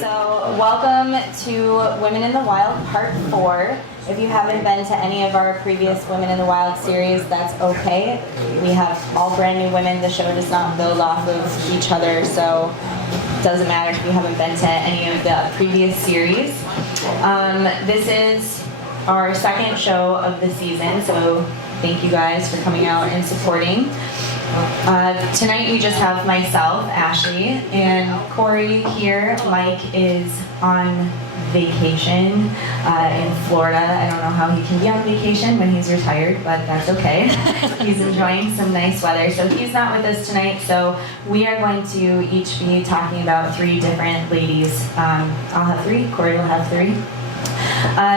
So welcome to Women in the Wild Part 4. If you haven't been to any of our previous Women in the Wild series, that's okay. We have all brand new women. The show does not build off of each other, so it doesn't matter if you haven't been to any of the previous series. This is our second show of the season, so thank you guys for coming out and supporting. Tonight we just have myself, Ashley, and Corey here. Mike is on vacation in Florida. I don't know how he can be on vacation when he's retired, but that's okay. He's enjoying some nice weather, so he's not with us tonight. So we are going to each be talking about 3 different ladies. I'll have 3, Corey will have 3.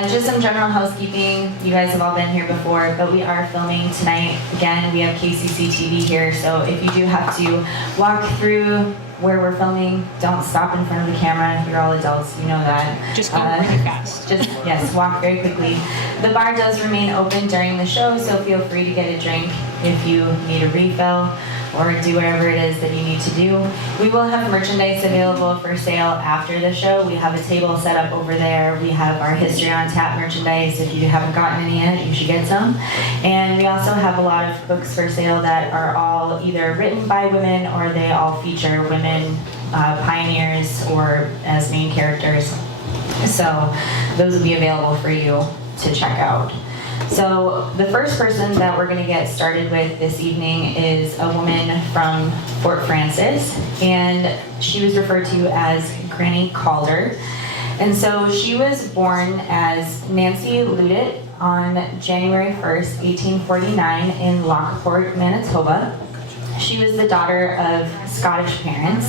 Just some general housekeeping. You guys have all been here before, but we are filming tonight. Again, we have KCC TV here, so if you do have to walk through where we're filming, don't stop in front of the camera. You're all adults, you know that. Just go really fast. Yes, walk very quickly. The bar does remain open during the show, so feel free to get a drink if you need a refill or do whatever it is that you need to do. We will have merchandise available for sale after the show. We have a table set up over there. We have our History on Tap merchandise. If you haven't gotten any yet, you should get some. And we also have a lot of books for sale that are all either written by women or they all feature women pioneers or as main characters. So those will be available for you to check out. So the first person that we're going to get started with this evening is a woman from Fort Frances, and she was referred to as Granny Calder. And so she was born as Nancy Ludit on January 1st, 1849 in Lockport, Manitoba. She was the daughter of Scottish parents,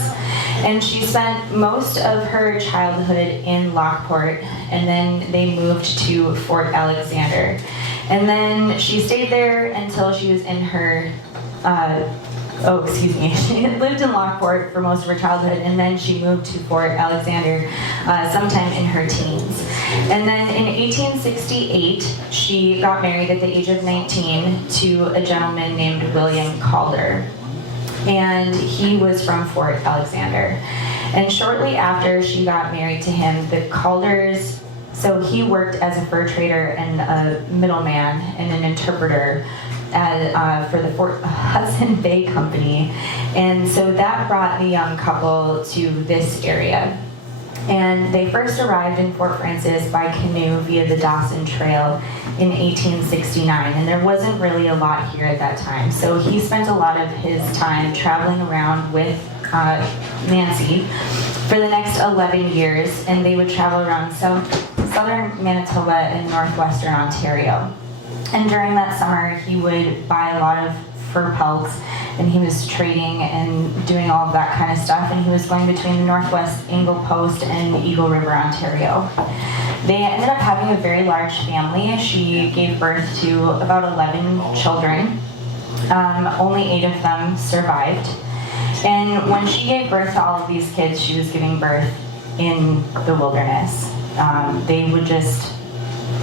and she spent most of her childhood in Lockport, and then they moved to Fort Alexander. And then she stayed there until she was in her, she had lived in Lockport for most of her childhood, and then she moved to Fort Alexander sometime in her teens. And then in 1868, she got married at the age of 19 to a gentleman named William Calder. And he was from Fort Alexander. And shortly after she got married to him, the Calders, so he worked as a fur trader and a middleman and an interpreter for the Fort Hudson Bay Company. And so that brought the young couple to this area. And they first arrived in Fort Frances by canoe via the Dawson Trail in 1869, and there wasn't really a lot here at that time. So he spent a lot of his time traveling around with Nancy for the next 11 years, and they would travel around southern Manitoba and northwestern Ontario. And during that summer, he would buy a lot of fur pelts, and he was trading and doing all of that kind of stuff, and he was going between the Northwest Angle Post and Eagle River, Ontario. They ended up having a very large family. She gave birth to about 11 children. Only 8 of them survived. And when she gave birth to all of these kids, she was giving birth in the wilderness. They would just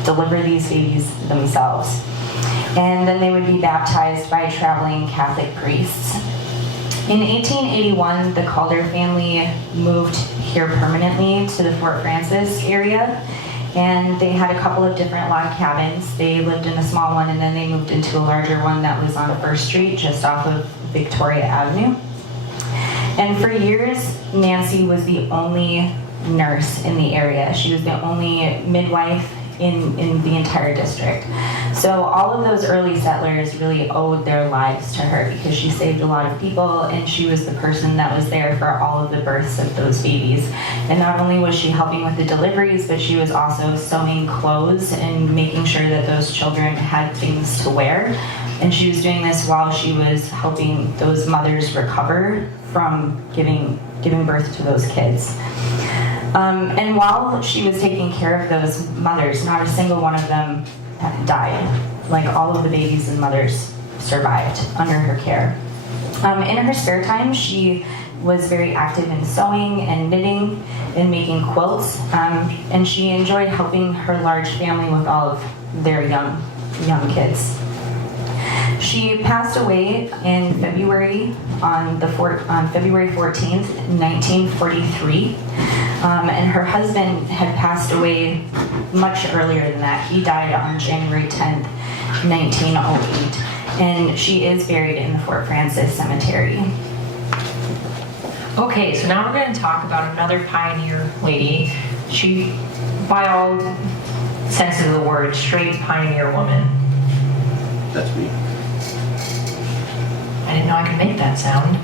deliver these babies themselves. And then they would be baptized by traveling Catholic priests. In 1881, the Calder family moved here permanently to the Fort Frances area, and they had a couple of different log cabins. They lived in a small one, and then they moved into a larger one that was on First Street, just off of Victoria Avenue. And for years, Nancy was the only nurse in the area. She was the only midwife in the entire district. So all of those early settlers really owed their lives to her because she saved a lot of people, and she was the person that was there for all of the births of those babies. And not only was she helping with the deliveries, but she was also sewing clothes and making sure that those children had things to wear. And she was doing this while she was helping those mothers recover from giving birth to those kids. And while she was taking care of those mothers, not a single one of them died. Like, all of the babies and mothers survived under her care. In her spare time, she was very active in sewing and knitting and making quilts, and she enjoyed helping her large family with all of their young kids. She passed away in February on February 14th, 1943. And her husband had passed away much earlier than that. He died on January 10th, 1908. And she is buried in the Fort Francis Cemetery. Okay, so now we're going to talk about another pioneer lady. She, by all senses of the word, straight pioneer woman. That's me. I didn't know I could make that sound.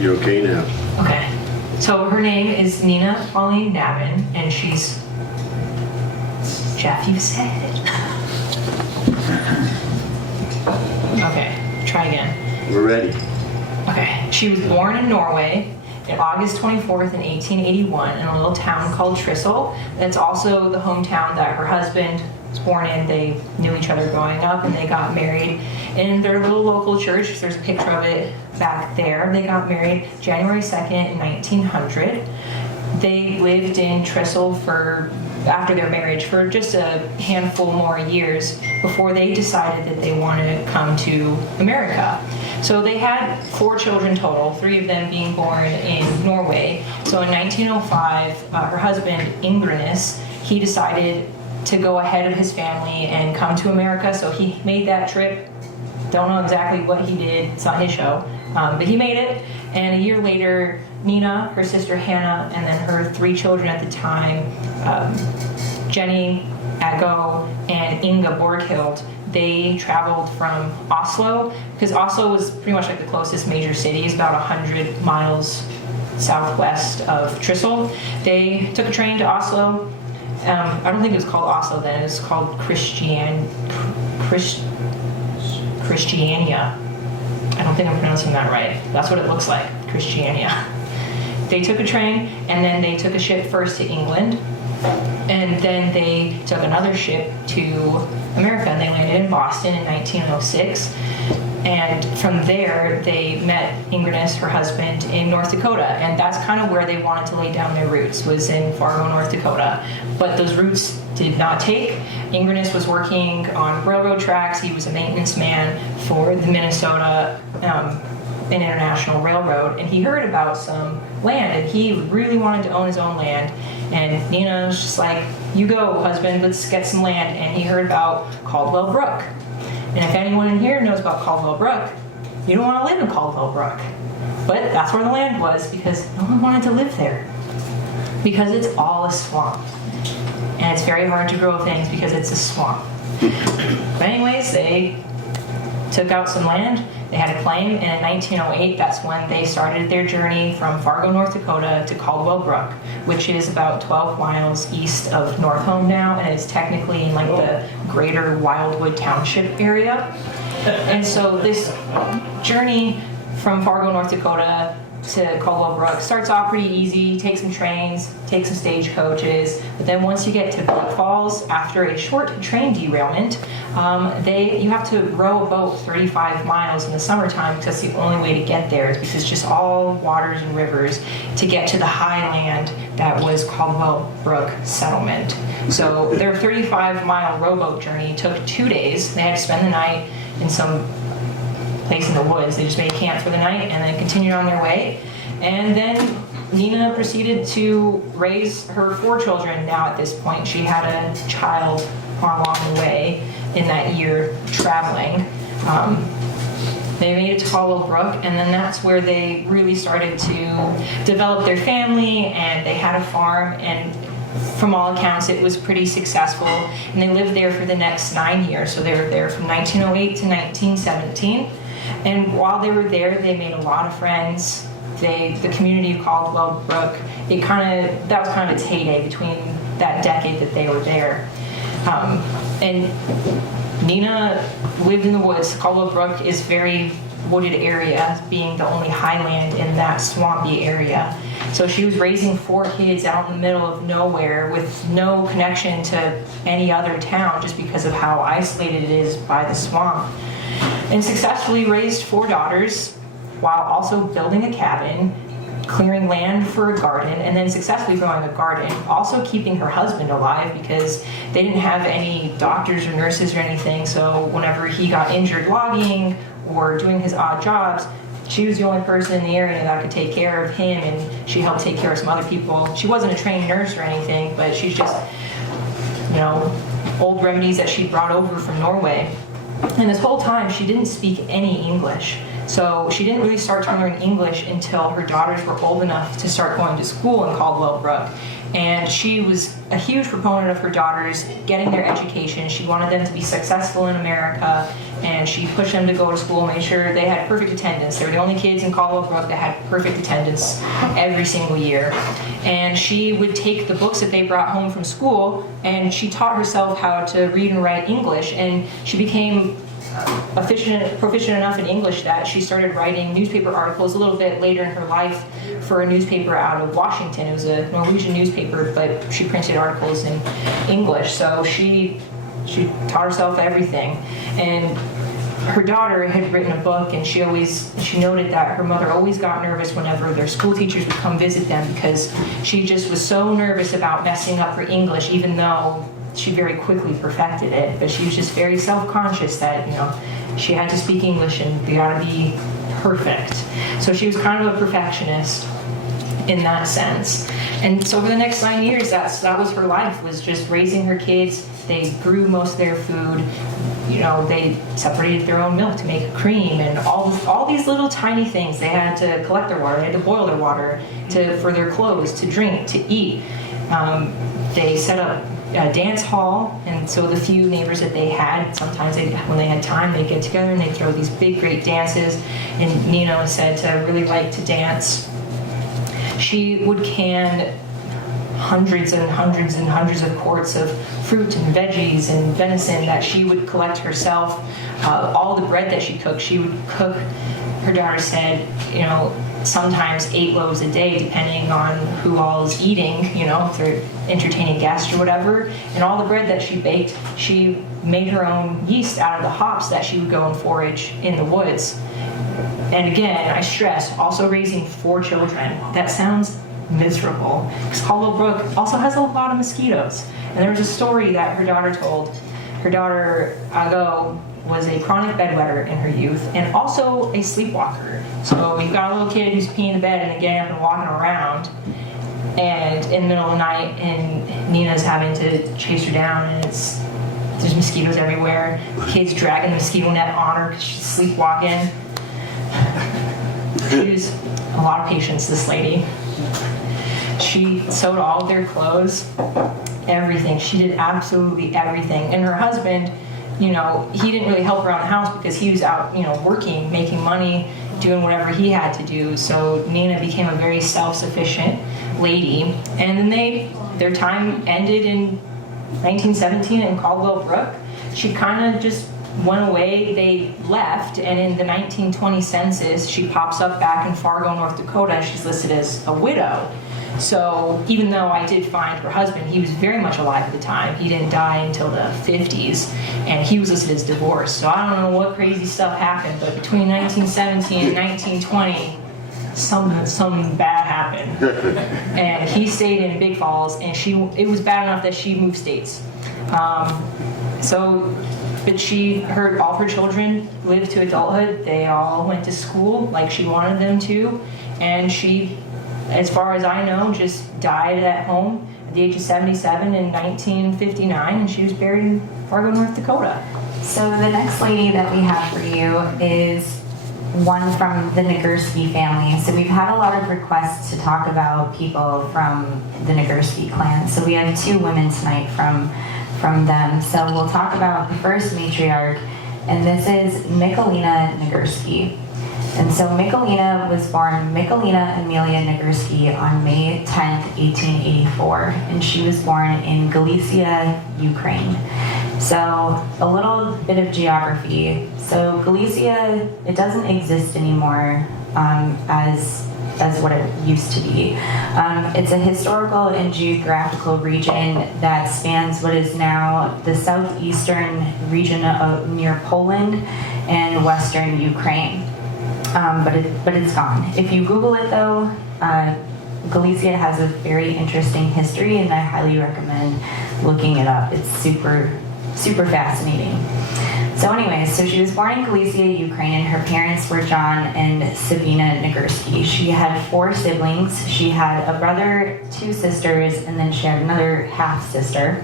You're okay now. Okay, so her name is Nina Pauline Davin, and she's... Jeff, you said it. Okay, try again. We're ready. Okay, she was born in Norway on August 24th in 1881 in a little town called Trysil. That's also the hometown that her husband was born in. They knew each other growing up, and they got married in their little local church. There's a picture of it back there. They got married January 2nd in 1900. They lived in Trysil after their marriage for just a handful more years before they decided that they wanted to come to America. So they had 4 children total, 3 of them being born in Norway. So in 1905, her husband, Ingrinus, he decided to go ahead of his family and come to America. So he made that trip. Don't know exactly what he did. It's not his show. But he made it. And a year later, Nina, her sister Hannah, and then her 3 children at the time, Jenny, Aggo, and Inga Borghild, they traveled from Oslo, because Oslo was pretty much like the closest major city. It's about 100 miles southwest of Trysil. They took a train to Oslo. I don't think it was called Oslo then. It was called Christiania. I don't think I'm pronouncing that right. That's what it looks like, Christiania. They took a train, and then they took a ship first to England, and then they took another ship to America, and they landed in Boston in 1906. And from there, they met Ingrinus, her husband, in North Dakota, and that's kind of where they wanted to lay down their roots, was in Fargo, North Dakota. But those roots did not take. Ingrinus was working on railroad tracks. He was a maintenance man for the Minnesota and International Railroad, and he heard about some land, and he really wanted to own his own land. And Nina was just like, you go, husband, let's get some land. And he heard about Caldwell Brook. And if anyone in here knows about Caldwell Brook, you don't want to live in Caldwell Brook. But that's where the land was, because no one wanted to live there, because it's all a swamp. And it's very hard to grow things because it's a swamp. But anyways, they took out some land. They had a claim, and in 1908, that's when they started their journey from Fargo, North Dakota to Caldwell Brook, which is about 12 miles east of North Home now, and it's technically in like the greater Wildwood Township area. And so this journey from Fargo, North Dakota to Caldwell Brook starts off pretty easy. Take some trains, take some stagecoaches, but then once you get to Bleak Falls, after a short train derailment, you have to row a boat 35 miles in the summertime, because that's the only way to get there, because it's just all waters and rivers to get to the high land that was Caldwell Brook Settlement. So their 35-mile rowboat journey took 2 days. They had to spend the night in some place in the woods. They just made camp for the night and then continued on their way. And then Nina proceeded to raise her 4 children. Now at this point, she had a child along the way in that year traveling. They made it to Caldwell Brook, and then that's where they really started to develop their family, and they had a farm, and from all accounts, it was pretty successful, and they lived there for the next 9 years. So they were there from 1908 to 1917. And while they were there, they made a lot of friends. The community of Caldwell Brook, that was kind of its heyday between that decade that they were there. And Nina lived in the woods. Caldwell Brook is very wooded area, being the only highland in that swampy area. So she was raising 4 kids out in the middle of nowhere with no connection to any other town, just because of how isolated it is by the swamp. And successfully raised 4 daughters while also building a cabin, clearing land for a garden, and then successfully growing a garden, also keeping her husband alive, because they didn't have any doctors or nurses or anything. So whenever he got injured logging or doing his odd jobs, she was the only person in the area that could take care of him, and she helped take care of some other people. She wasn't a trained nurse or anything, but she's just, old remedies that she brought over from Norway. And this whole time, she didn't speak any English. So she didn't really start to learn English until her daughters were old enough to start going to school in Caldwell Brook. And she was a huge proponent of her daughters getting their education. She wanted them to be successful in America, and she pushed them to go to school, made sure they had perfect attendance. They were the only kids in Caldwell Brook that had perfect attendance every single year. And she would take the books that they brought home from school, and she taught herself how to read and write English, and she became proficient enough in English that she started writing newspaper articles a little bit later in her life for a newspaper out of Washington. It was a Norwegian newspaper, but she printed articles in English. So she taught herself everything. And her daughter had written a book, and she noted that her mother always got nervous whenever their school teachers would come visit them, because she just was so nervous about messing up her English, even though she very quickly perfected it. But she was just very self-conscious that, she had to speak English and they ought to be perfect. So she was kind of a perfectionist in that sense. And so for the next 9 years, that was her life, was just raising her kids. They grew most of their food. They separated their own milk to make cream, and all these little tiny things. They had to collect their water, they had to boil their water for their clothes, to drink, to eat. They set up a dance hall, and so the few neighbors that they had, sometimes when they had time, they'd get together and they'd throw these big, great dances. And Nina was said to really like to dance. She would can hundreds and hundreds and hundreds of quarts of fruit and veggies and venison that she would collect herself. All the bread that she cooked, she would cook, her daughter said, sometimes 8 loaves a day, depending on who all is eating, if they're entertaining guests or whatever. And all the bread that she baked, she made her own yeast out of the hops that she would go and forage in the woods. And again, I stress, also raising 4 children. That sounds miserable, because Caldwell Brook also has a lot of mosquitoes. And there was a story that her daughter told. Her daughter, Ago, was a chronic bedwetter in her youth, and also a sleepwalker. So you've got a little kid who's peeing in bed and then getting up and walking around, and in the middle of the night, and Nina's having to chase her down, and there's mosquitoes everywhere. The kid's dragging the mosquito net on her because she's sleepwalking. She's a lot of patience, this lady. She sewed all of their clothes, everything. She did absolutely everything. And her husband, he didn't really help around the house because he was out, working, making money, doing whatever he had to do. So Nina became a very self-sufficient lady. And then their time ended in 1917 in Caldwell Brook. She kind of just went away. They left, and in the 1920 census, she pops up back in Fargo, North Dakota, and she's listed as a widow. So even though I did find her husband, he was very much alive at the time. He didn't die until the 50s, and he was listed as divorced. So I don't know what crazy stuff happened, but between 1917 and 1920, something bad happened. And he stayed in Big Falls, and it was bad enough that she moved states. But all her children lived to adulthood. They all went to school like she wanted them to, and she, as far as I know, just died at home at the age of 77 in 1959, and she was buried in Fargo, North Dakota. So the next lady that we have for you is one from the Nagurski family. So we've had a lot of requests to talk about people from the Nagurski clan. So we have 2 women tonight from them. So we'll talk about the first matriarch, and this is Michelina Nagurski. And so Michelina was born Michelina Amelia Nagurski on May 10th, 1884, and she was born in Galicia, Ukraine. So a little bit of geography. So Galicia, it doesn't exist anymore as what it used to be. It's a historical and geographical region that spans what is now the southeastern region near Poland and western Ukraine. But it's gone. If you Google it though, Galicia has a very interesting history, and I highly recommend looking it up. It's super, super fascinating. So anyways, so she was born in Galicia, Ukraine, and her parents were John and Sabina Nagurski. She had 4 siblings. She had a brother, 2 sisters, and then she had another half-sister.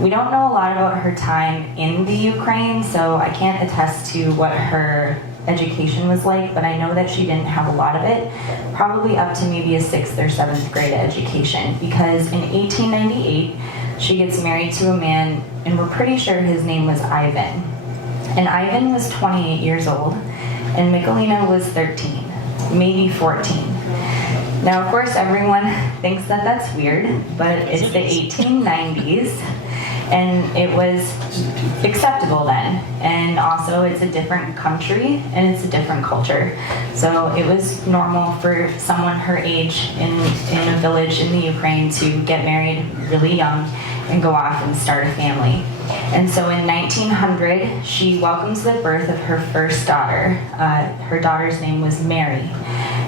We don't know a lot about her time in the Ukraine, so I can't attest to what her education was like, but I know that she didn't have a lot of it, probably up to maybe a 6th or 7th grade education, because in 1898, she gets married to a man, and we're pretty sure his name was Ivan. And Ivan was 28 years old, and Michelina was 13, maybe 14. Now, of course, everyone thinks that that's weird, but it's the 1890s, and it was acceptable then. And also, it's a different country, and it's a different culture. So it was normal for someone her age in a village in the Ukraine to get married really young and go off and start a family. And so in 1900, she welcomes the birth of her first daughter. Her daughter's name was Mary.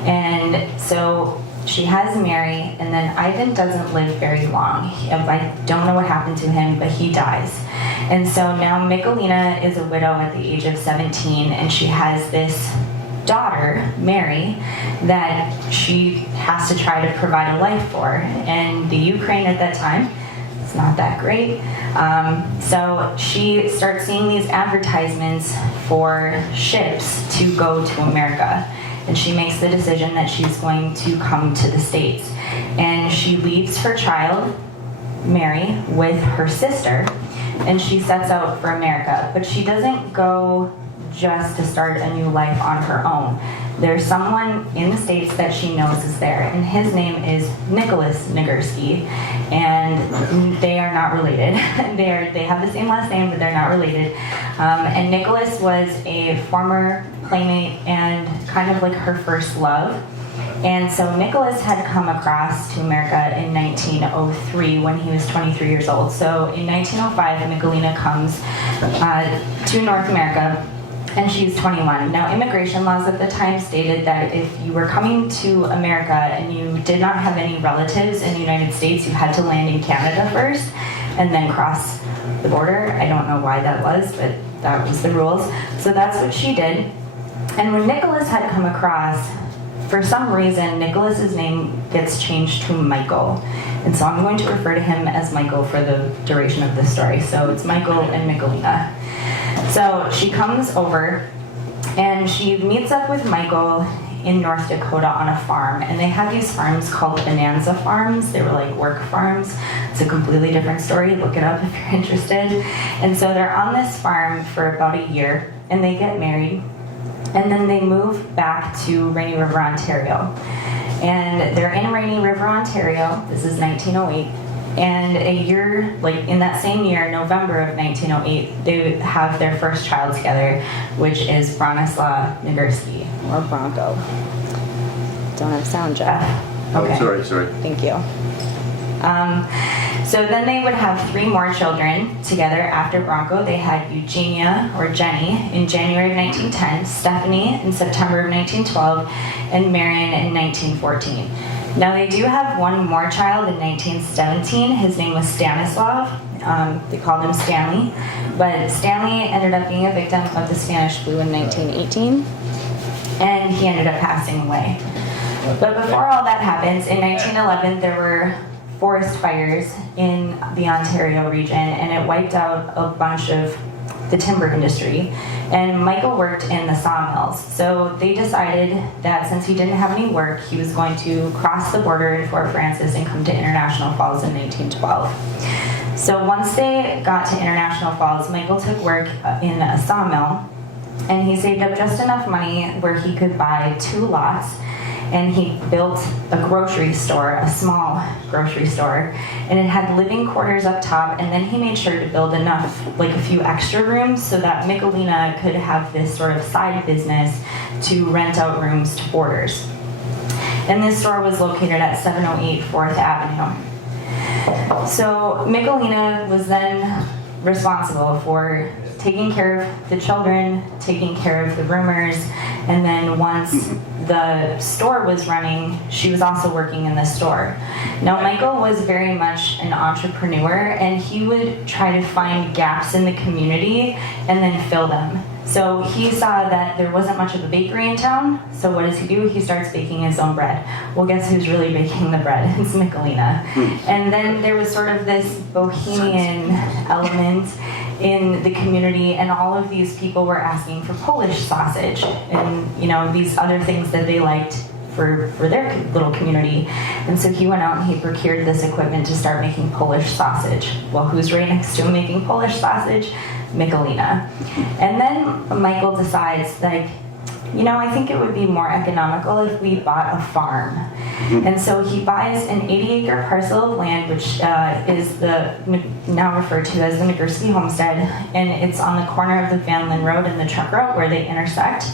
And so she has Mary, and then Ivan doesn't live very long. I don't know what happened to him, but he dies. And so now Michelina is a widow at the age of 17, and she has this daughter, Mary, that she has to try to provide a life for. And the Ukraine at that time, it's not that great. So she starts seeing these advertisements for ships to go to America. And she makes the decision that she's going to come to the States. And she leaves her child, Mary, with her sister, and she sets out for America. But she doesn't go just to start a new life on her own. There's someone in the States that she knows is there, and his name is Nicholas Nagurski, and they are not related. They have the same last name, but they're not related. And Nicholas was a former playmate and kind of like her first love. And so Nicholas had come across to America in 1903 when he was 23 years old. So in 1905, Michelina comes to North America, and she's 21. Now, immigration laws at the time stated that if you were coming to America and you did not have any relatives in the United States, you had to land in Canada first and then cross the border. I don't know why that was, but that was the rules. So that's what she did. And when Nicholas had come across, for some reason, Nicholas's name gets changed to Michael. And so I'm going to refer to him as Michael for the duration of this story. So it's Michael and Michelina. So she comes over, and she meets up with Michael in North Dakota on a farm. And they have these farms called bonanza farms. They were like work farms. It's a completely different story. Look it up if you're interested. And so they're on this farm for about a year, and they get married. And then they move back to Rainy River, Ontario. And they're in Rainy River, Ontario. This is 1908. And a year, like in that same year, November of 1908, they have their first child together, which is Bronislaw Nagurski, or Bronco. Don't have sound, Jeff. Okay. Oh, sorry. Thank you. So then they would have 3 more children together after Bronco. They had Eugenia, or Jenny, in January of 1910, Stephanie in September of 1912, and Marion in 1914. Now they do have one more child in 1917. His name was Stanislav. They called him Stanley. But Stanley ended up being a victim of the Spanish flu in 1918, and he ended up passing away. But before all that happens, in 1911, there were forest fires in the Ontario region, and it wiped out a bunch of the timber industry. And Michael worked in the sawmills. So they decided that since he didn't have any work, he was going to cross the border in Fort Frances and come to International Falls in 1912. So once they got to International Falls, Michael took work in a sawmill, and he saved up just enough money where he could buy 2 lots. And he built a grocery store, a small grocery store, and it had living quarters up top, and then he made sure to build enough, like a few extra rooms, so that Michelina could have this sort of side business to rent out rooms to boarders. And this store was located at 708 4th Avenue. So Michelina was then responsible for taking care of the children, taking care of the roomers, and then once the store was running, she was also working in the store. Now, Michael was very much an entrepreneur, and he would try to find gaps in the community and then fill them. So he saw that there wasn't much of a bakery in town, so what does he do? He starts baking his own bread. Well, guess who's really baking the bread? It's Michelina. And then there was sort of this bohemian element in the community, and all of these people were asking for Polish sausage and, you know, these other things that they liked for their little community. And so he went out and he procured this equipment to start making Polish sausage. Well, who's right next to him making Polish sausage? Michelina. And then Michael decides, like, you know, I think it would be more economical if we bought a farm. And so he buys an 80-acre parcel of land, which is now referred to as the Nagurski homestead, and it's on the corner of the Van Linn Road and the truck route where they intersect.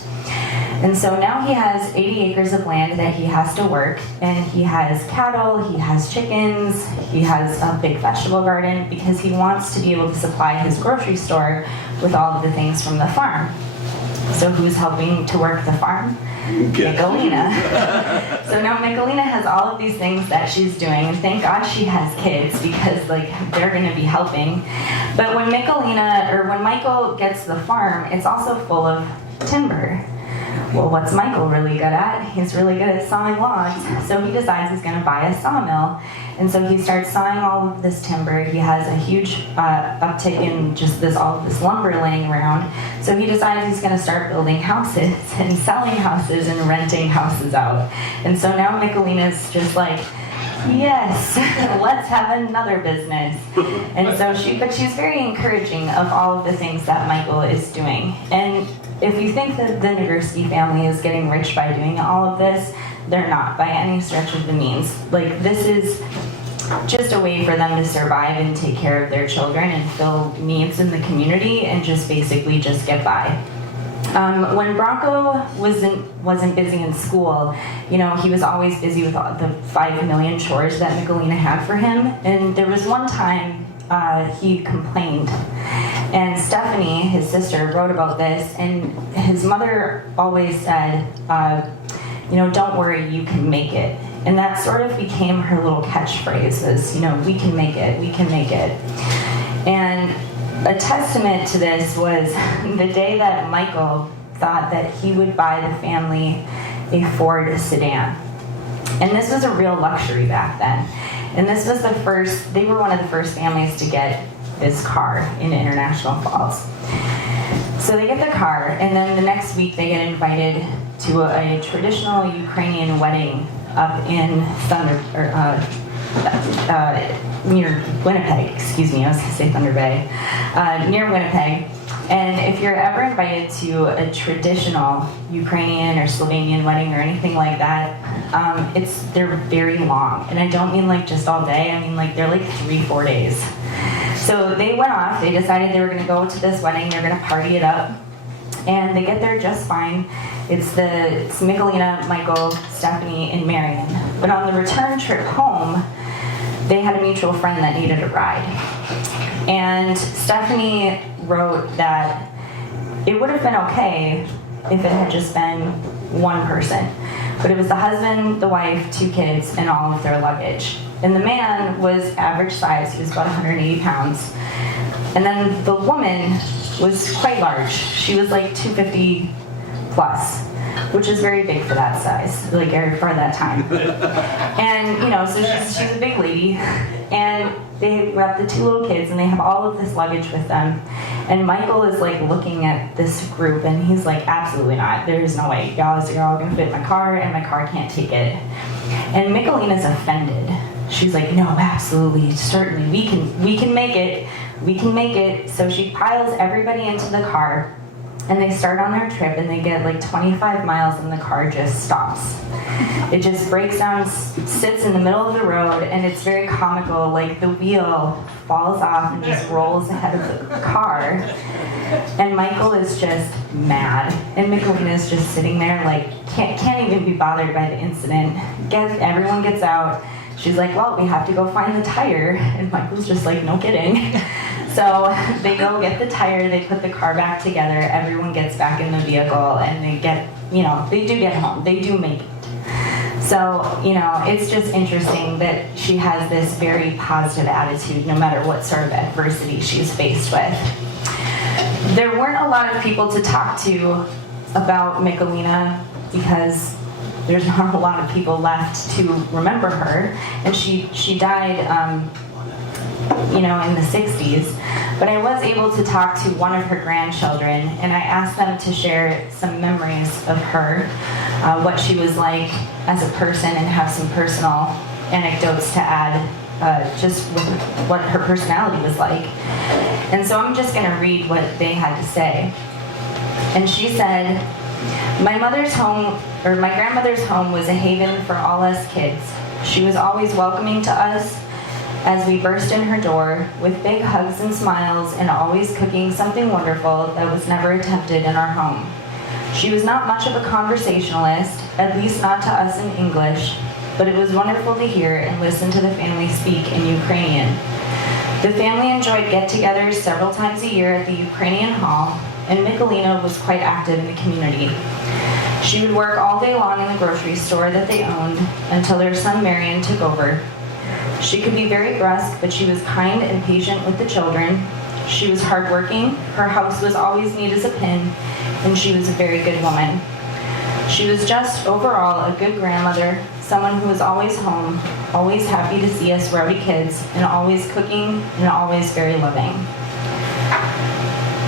And so now he has 80 acres of land that he has to work, and he has cattle, he has chickens, he has a big vegetable garden, because he wants to be able to supply his grocery store with all of the things from the farm. So who's helping to work the farm? Michelina. So now Michelina has all of these things that she's doing, and thank God she has kids, because like they're going to be helping. But when when Michael gets the farm, it's also full of timber. Well, what's Michael really good at? He's really good at sawing logs. So he decides he's going to buy a sawmill. And so he starts sawing all of this timber. He has a huge uptick in just all of this lumber laying around. So he decides he's going to start building houses and selling houses and renting houses out. And so now Michelina's just like, yes, let's have another business. And so she's very encouraging of all of the things that Michael is doing. And if you think that the Nagurski family is getting rich by doing all of this, they're not by any stretch of the means. Like, this is just a way for them to survive and take care of their children and fill needs in the community and just basically just get by. When Bronco wasn't busy in school, you know, he was always busy with all the 5 million chores that Michelina had for him. And there was one time he complained. And Stephanie, his sister, wrote about this, and his mother always said, you know, don't worry, you can make it. And that sort of became her little catchphrase, was, you know, we can make it, we can make it. And a testament to this was the day that Michael thought that he would buy the family a Ford sedan. And this was a real luxury back then. And this was they were one of the first families to get this car in International Falls. So they get the car, and then the next week they get invited to a traditional Ukrainian wedding up in near Winnipeg, excuse me, I was going to say Thunder Bay, near Winnipeg. And if you're ever invited to a traditional Ukrainian or Slovenian wedding or anything like that, they're very long. And I don't mean like just all day, I mean like they're like 3-4 days. So they went off, they decided they were going to go to this wedding, they're going to party it up, and they get there just fine. It's Michelina, Michael, Stephanie, and Marion. But on the return trip home, they had a mutual friend that needed a ride. And Stephanie wrote that it would have been okay if it had just been one person. But it was the husband, the wife, 2 kids, and all of their luggage. And the man was average size, he was about 180 pounds. And then the woman was quite large. She was like 250 plus, which is very big for that size, like for that time. And, you know, so she's a big lady. And they have the 2 little kids, and they have all of this luggage with them. And Michael is like looking at this group, and he's like, absolutely not. There's no way. You're all gonna fit in my car, and my car can't take it. And Michelina's offended. She's like, no, absolutely, certainly, we can make it. We can make it. So she piles everybody into the car, and they start on their trip, and they get like 25 miles, and the car just stops. It just breaks down, sits in the middle of the road, and it's very comical. Like the wheel falls off and just rolls ahead of the car. And Michael is just mad. And Michelina is just sitting there like, can't even be bothered by the incident. Everyone gets out. She's like, well, we have to go find the tire. And Michael's just like, no kidding. So they go get the tire, they put the car back together, everyone gets back in the vehicle, and they get, they do get home. They do make it. So, it's just interesting that she has this very positive attitude no matter what sort of adversity she's faced with. There weren't a lot of people to talk to about Michelina because there's not a lot of people left to remember her, and she died in the 60s. But I was able to talk to one of her grandchildren, and I asked them to share some memories of her, what she was like as a person, and have some personal anecdotes to add, just with what her personality was like. And so I'm just going to read what they had to say. And she said, my grandmother's home was a haven for all us kids. She was always welcoming to us as we burst in her door with big hugs and smiles, and always cooking something wonderful that was never attempted in our home. She was not much of a conversationalist, at least not to us in English, but it was wonderful to hear and listen to the family speak in Ukrainian. The family enjoyed get-togethers several times a year at the Ukrainian Hall, and Michelina was quite active in the community. She would work all day long in the grocery store that they owned until their son Marion took over. She could be very brusque, but she was kind and patient with the children. She was hardworking, her house was always neat as a pin, and she was a very good woman. She was just overall a good grandmother, someone who was always home, always happy to see us rowdy kids, and always cooking, and always very loving.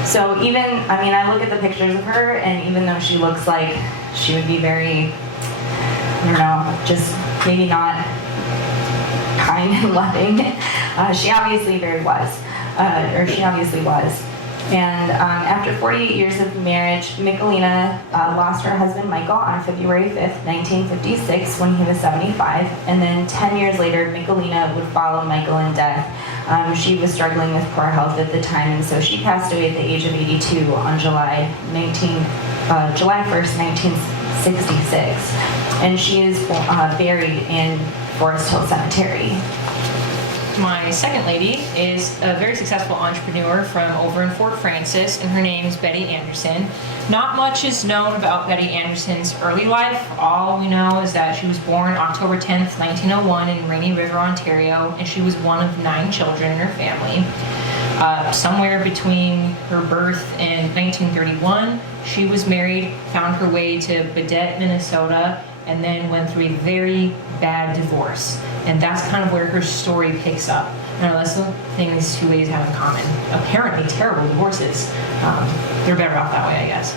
So I look at the pictures of her, and even though she looks like she would be very, just maybe not kind and loving, she obviously was. And after 48 years of marriage, Michelina lost her husband Michael on February 5th, 1956, when he was 75. And then 10 years later, Michelina would follow Michael in death. She was struggling with poor health at the time, and so she passed away at the age of 82 on July 1st, 1966. And she is buried in Forest Hill Cemetery. My second lady is a very successful entrepreneur from over in Fort Francis, and her name is Betty Anderson. Not much is known about Betty Anderson's early life. All we know is that she was born October 10th, 1901 in Rainy River, Ontario, and she was one of 9 children in her family. Somewhere between her birth and 1931, she was married, found her way to Baudette, Minnesota, and then went through a very bad divorce. And that's kind of where her story picks up. Now, that's the things 2 ladies have in common. Apparently terrible divorces. They're better off that way, I guess.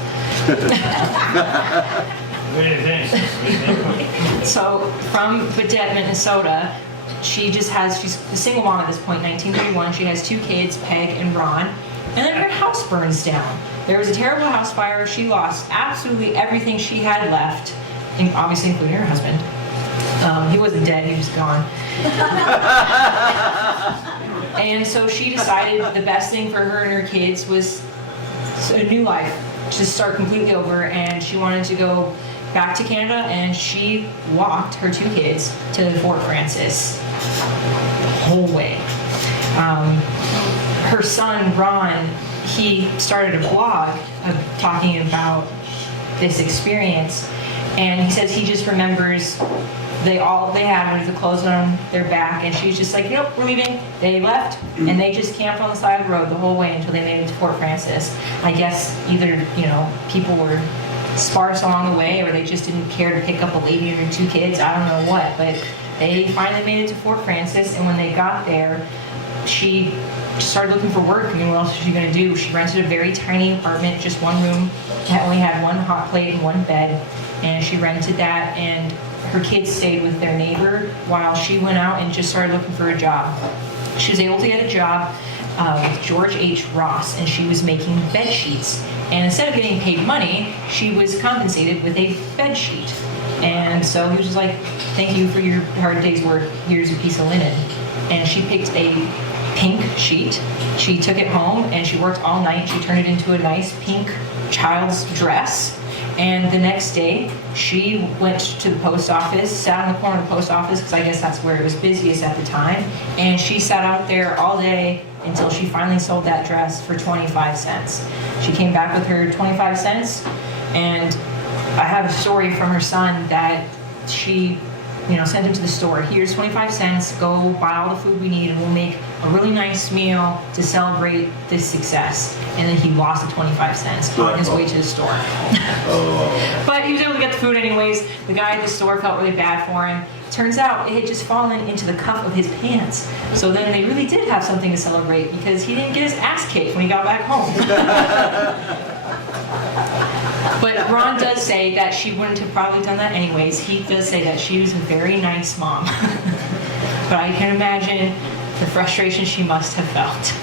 So from Baudette, Minnesota, she's a single mom at this point, 1931. She has 2 kids, Peg and Ron. And then her house burns down. There was a terrible house fire. She lost absolutely everything she had left, obviously including her husband. He wasn't dead, he was gone. And so she decided the best thing for her and her kids was a new life, to start completely over, and she wanted to go back to Canada, and she walked her 2 kids to Fort Francis the whole way. Her son, Ron, he started a blog talking about this experience, and he says he just remembers they had the clothes on their back, and she was just like, we're leaving. They left, and they just camped on the side of the road the whole way until they made it to Fort Francis. I guess either, people were sparse along the way, or they just didn't care to pick up a lady and her 2 kids. I don't know what, but they finally made it to Fort Francis, and when they got there, she started looking for work. What else was she going to do? She rented a very tiny apartment, just 1 room, that only had 1 hot plate and 1 bed, and she rented that, and her kids stayed with their neighbor while she went out and just started looking for a job. She was able to get a job with George H. Ross, and she was making bed sheets. And instead of getting paid money, she was compensated with a bed sheet. And so he was just like, thank you for your hard day's work, here's a piece of linen. And she picked a pink sheet. She took it home, and she worked all night. She turned it into a nice pink child's dress. And the next day, she went to the post office, sat on the corner of the post office, because I guess that's where it was busiest at the time. And she sat out there all day until she finally sold that dress for 25 cents. She came back with her 25 cents, and I have a story from her son that she sent him to the store. Here's 25 cents, go buy all the food we need and we'll make a really nice meal to celebrate this success. And then he lost the 25 cents on his way to the store. But he was able to get the food anyways. The guy at the store felt really bad for him. Turns out it had just fallen into the cuff of his pants. So then they really did have something to celebrate because he didn't get his ass kicked when he got back home. But Ron does say that she wouldn't have probably done that anyways. He does say that she was a very nice mom. But I can imagine the frustration she must have felt.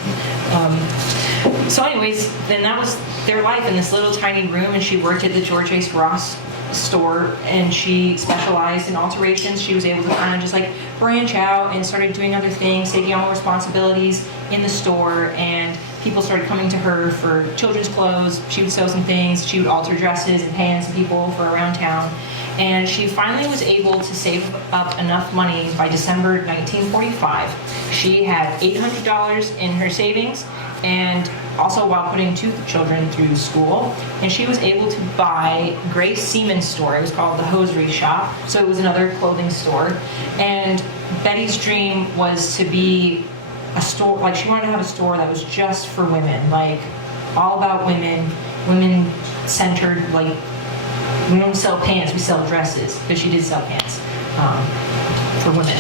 So anyways, then that was their life in this little tiny room, and she worked at the George H. Ross store, and she specialized in alterations. She was able to kind of just like branch out and started doing other things, taking on more responsibilities in the store, and people started coming to her for children's clothes. She would sew some things, she would alter dresses and pay in some people for around town. And she finally was able to save up enough money by December 1945. She had $800 in her savings, and also while putting 2 children through school. And she was able to buy Grace Seaman's store. It was called the Hosiery Shop, so it was another clothing store. And Betty's dream was to be a store, like she wanted to have a store that was just for women, like all about women, women-centered, like we don't sell pants, we sell dresses, but she did sell pants for women.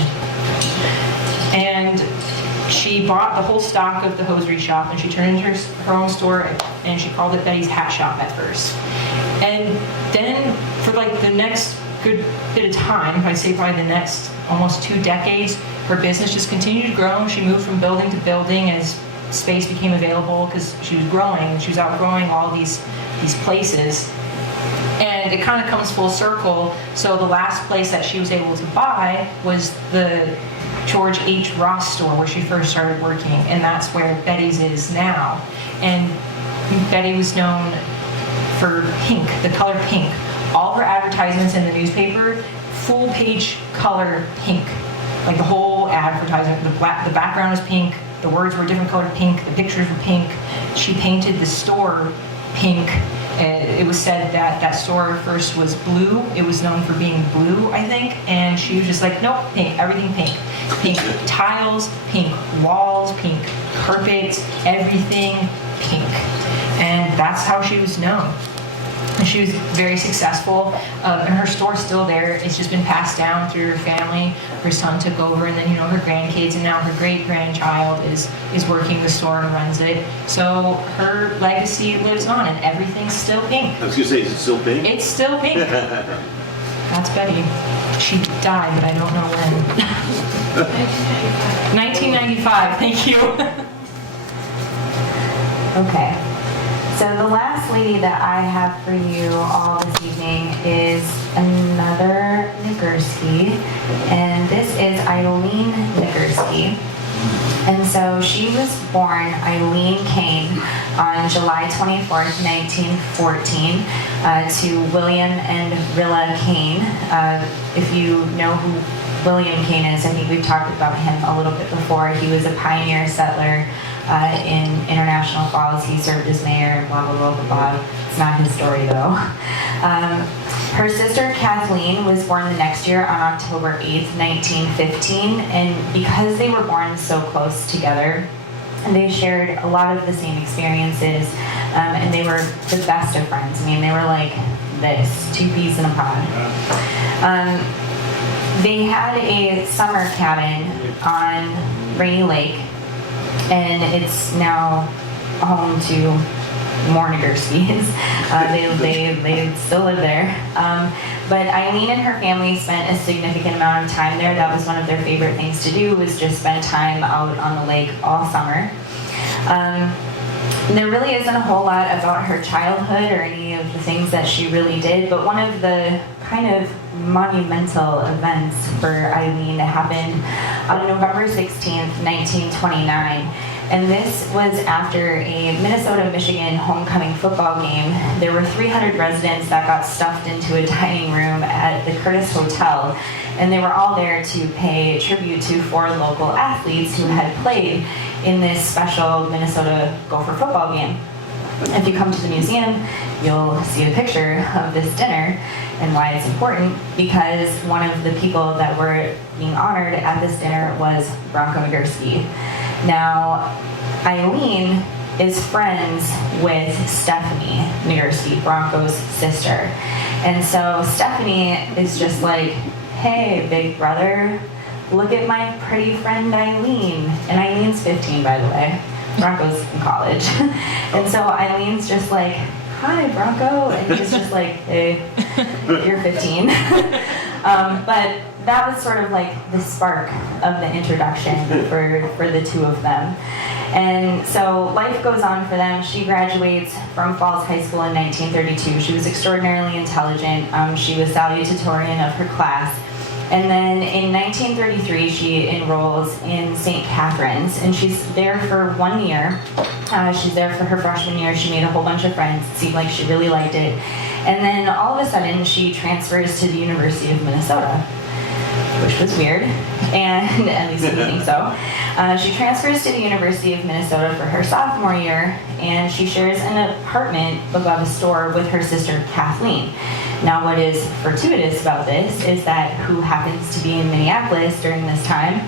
And she bought the whole stock of the Hosiery Shop, and she turned it into her own store, and she called it Betty's Hat Shop at first. And then for like the next good bit of time, I'd say probably the next almost 2 decades, her business just continued to grow. She moved from building to building as space became available because she was growing, and she was outgrowing all these places. And it kind of comes full circle. So the last place that she was able to buy was the George H. Ross store where she first started working, and that's where Betty's is now. And Betty was known for pink, the color pink. All her advertisements in the newspaper, full page color pink. Like the whole advertisement, the background was pink, the words were a different color pink, the pictures were pink. She painted the store pink. It was said that that store first was blue. It was known for being blue, I think. And she was just like, nope, pink, everything pink. Pink tiles, pink walls, pink carpets, everything pink. And that's how she was known. And she was very successful, and her store's still there. It's just been passed down through her family. Her son took over, and then her grandkids, and now her great-grandchild is working the store and runs it. So her legacy lives on, and everything's still pink. I was gonna say, is it still pink? It's still pink. That's Betty. She died, but I don't know when. 1995. Thank you. Okay. So the last lady that I have for you all this evening is another Nagurski, and this is Eileen Nickersky. And so she was born Eileen Kane on July 24th, 1914, to William and Rilla Kane. If you know who William Kane is, I think we've talked about him a little bit before. He was a pioneer settler in International Falls. He served as mayor and blah, blah, blah, blah, blah. It's not his story, though. Her sister, Kathleen, was born the next year on October 8th, 1915, and because they were born so close together, they shared a lot of the same experiences, and they were the best of friends. I mean, they were like this, 2 peas in a pod. They had a summer cabin on Rainy Lake, and it's now home to more Nagurskis. They still live there. But Eileen and her family spent a significant amount of time there. That was one of their favorite things to do, was just spend time out on the lake all summer. There really isn't a whole lot about her childhood or any of the things that she really did, but one of the kind of monumental events for Eileen happened on November 16th, 1929. And this was after a Minnesota-Michigan homecoming football game. There were 300 residents that got stuffed into a dining room at the Curtis Hotel, and they were all there to pay tribute to 4 local athletes who had played in this special Minnesota Gopher football game. If you come to the museum, you'll see a picture of this dinner, and why it's important, because one of the people that were being honored at this dinner was Bronco Nagurski. Now, Eileen is friends with Stephanie Nagurski, Bronco's sister. And so Stephanie is just like, hey, big brother, look at my pretty friend Eileen. And Eileen's 15, by the way. Bronco's in college. And so Eileen's just like, hi, Bronco. And he's just like, hey, you're 15. But that was sort of like the spark of the introduction for the two of them. And so life goes on for them. She graduates from Falls High School in 1932. She was extraordinarily intelligent. She was salutatorian of her class. And then in 1933, she enrolls in St. Catherine's, and she's there for 1 year. She's there for her freshman year. She made a whole bunch of friends. It seemed like she really liked it. And then all of a sudden, she transfers to the University of Minnesota, which was weird, and at least we think so. She transfers to the University of Minnesota for her sophomore year, and she shares an apartment above a store with her sister Kathleen. Now, what is fortuitous about this is that who happens to be in Minneapolis during this time?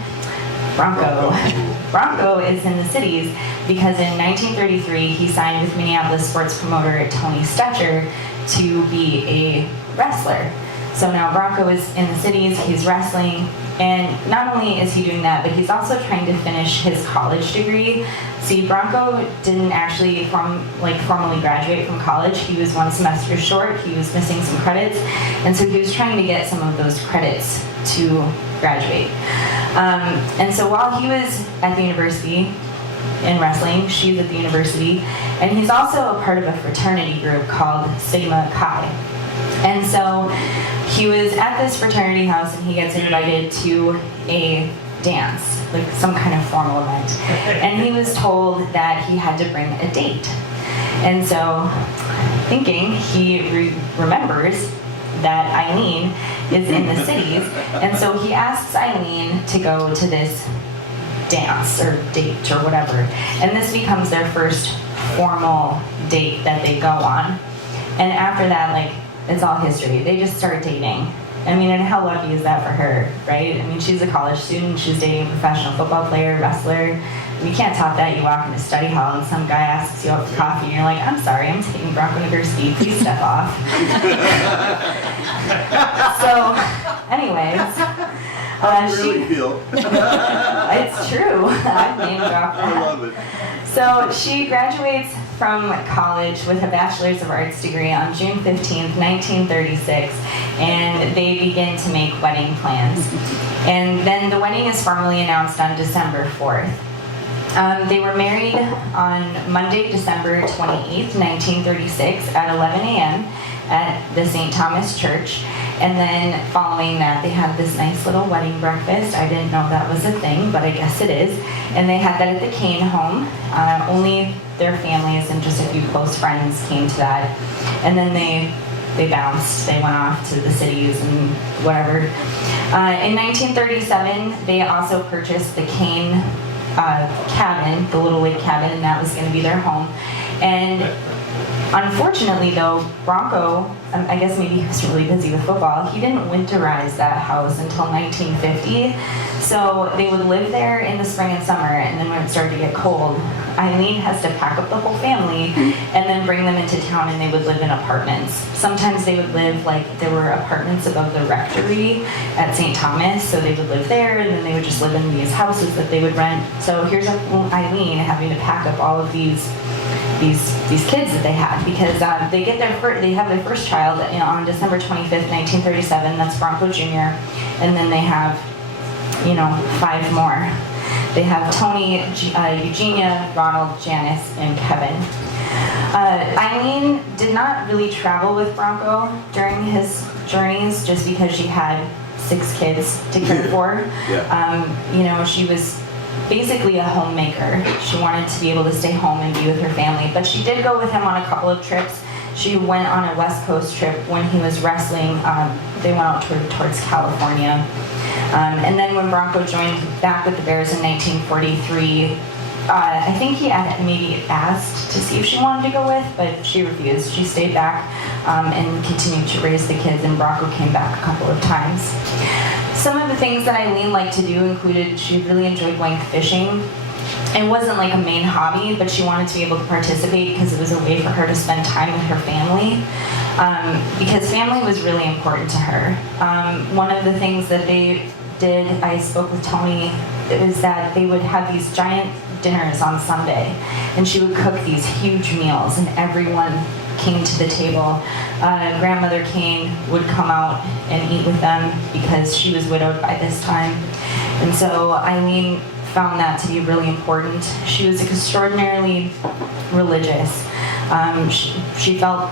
Bronco. Bronco is in the cities because in 1933 he signed with Minneapolis sports promoter Tony Stetcher to be a wrestler. So now Bronco is in the cities, he's wrestling, and not only is he doing that, but he's also trying to finish his college degree. See, Bronco didn't actually formally graduate from college. He was 1 semester short, he was missing some credits, and so he was trying to get some of those credits to graduate. And so while he was at the university in wrestling, she's at the university, and he's also a part of a fraternity group called Sigma Chi. And so he was at this fraternity house and he gets invited to a dance, like some kind of formal event. And he was told that he had to bring a date. And so, thinking, he remembers that Eileen is in the cities, and so he asks Eileen to go to this dance or date or whatever. And this becomes their first formal date that they go on. And after that, it's all history. They just start dating. I mean, and how lucky is that for her, right? I mean, she's a college student, she's dating a professional football player, wrestler. You can't top that. You walk into study hall and some guy asks you out for coffee and you're like, I'm sorry, I'm taking Bronco Nagurski, please step off. So, anyways. How do you really feel? It's true. I've name dropped that. I love it. So she graduates from college with a Bachelor's of Arts degree on June 15th, 1936, and they begin to make wedding plans. And then the wedding is formally announced on December 4th. They were married on Monday, December 28th, 1936 at 11 a.m. at the St. Thomas Church. And then following that, they had this nice little wedding breakfast. I didn't know that was a thing, but I guess it is. And they had that at the Kane home. Only their families and just a few close friends came to that. And then they bounced. They went off to the cities and whatever. In 1937, they also purchased the Kane cabin, the Little Lake cabin, and that was going to be their home. And unfortunately, though, Bronco, I guess maybe he was really busy with football, he didn't winterize that house until 1950. So they would live there in the spring and summer, and then when it started to get cold, Eileen has to pack up the whole family and then bring them into town, and they would live in apartments. Sometimes they would live, there were apartments above the rectory at St. Thomas, so they would live there, and then they would just live in these houses that they would rent. So here's Eileen having to pack up all of these kids that they had, because they have their first child on December 25th, 1937. That's Bronco Jr. And then they have 5 more. They have Tony, Eugenia, Ronald, Janice, and Kevin. Eileen did not really travel with Bronco during his journeys, just because she had 6 kids to care for. Yeah. She was basically a homemaker. She wanted to be able to stay home and be with her family, but she did go with him on a couple of trips. She went on a West Coast trip when he was wrestling. They went out towards California. And then when Bronco joined back with the Bears in 1943, I think he had maybe asked to see if she wanted to go with, but she refused. She stayed back and continued to raise the kids, and Bronco came back a couple of times. Some of the things that Eileen liked to do included she really enjoyed going fishing. It wasn't like a main hobby, but she wanted to be able to participate because it was a way for her to spend time with her family, because family was really important to her. One of the things that they did, I spoke with Tony, is that they would have these giant dinners on Sunday, and she would cook these huge meals, and everyone came to the table. Grandmother Kane would come out and eat with them because she was widowed by this time. And so Eileen found that to be really important. She was extraordinarily religious. She felt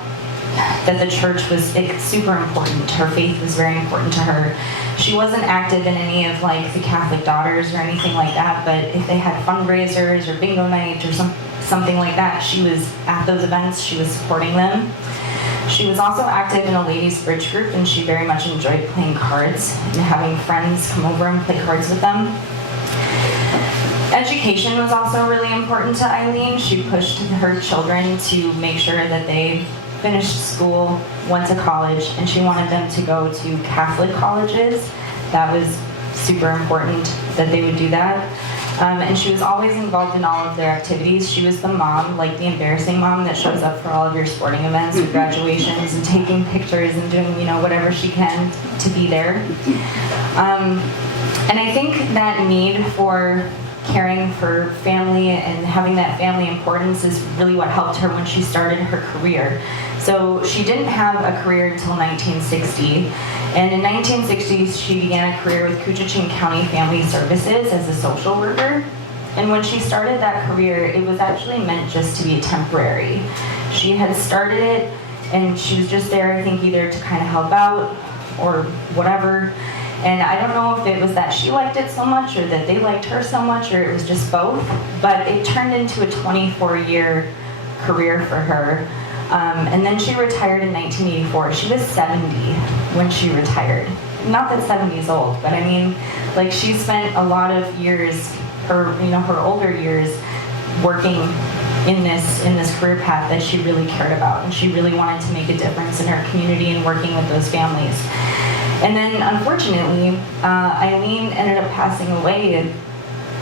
that the church was super important. Her faith was very important to her. She wasn't active in any of like the Catholic Daughters or anything like that, but if they had fundraisers or bingo night or something like that, she was at those events, she was supporting them. She was also active in a ladies' bridge group, and she very much enjoyed playing cards and having friends come over and play cards with them. Education was also really important to Eileen. She pushed her children to make sure that they finished school, went to college, and she wanted them to go to Catholic colleges. That was super important that they would do that. And she was always involved in all of their activities. She was the mom, like the embarrassing mom that shows up for all of your sporting events or graduations and taking pictures and doing, whatever she can to be there. And I think that need for caring for family and having that family importance is really what helped her when she started her career. So she didn't have a career until 1960, and in 1960 she began a career with Koochiching County Family Services as a social worker. And when she started that career, it was actually meant just to be temporary. She had started it, and she was just there, I think, either to kind of help out or whatever. And I don't know if it was that she liked it so much or that they liked her so much, or it was just both, but it turned into a 24-year career for her. And then she retired in 1984. She was 70 when she retired. Not that 70 is old, but I mean, like, she spent a lot of years, her older years, working in this career path that she really cared about, and she really wanted to make a difference in her community and working with those families. And then, unfortunately, Eileen ended up passing away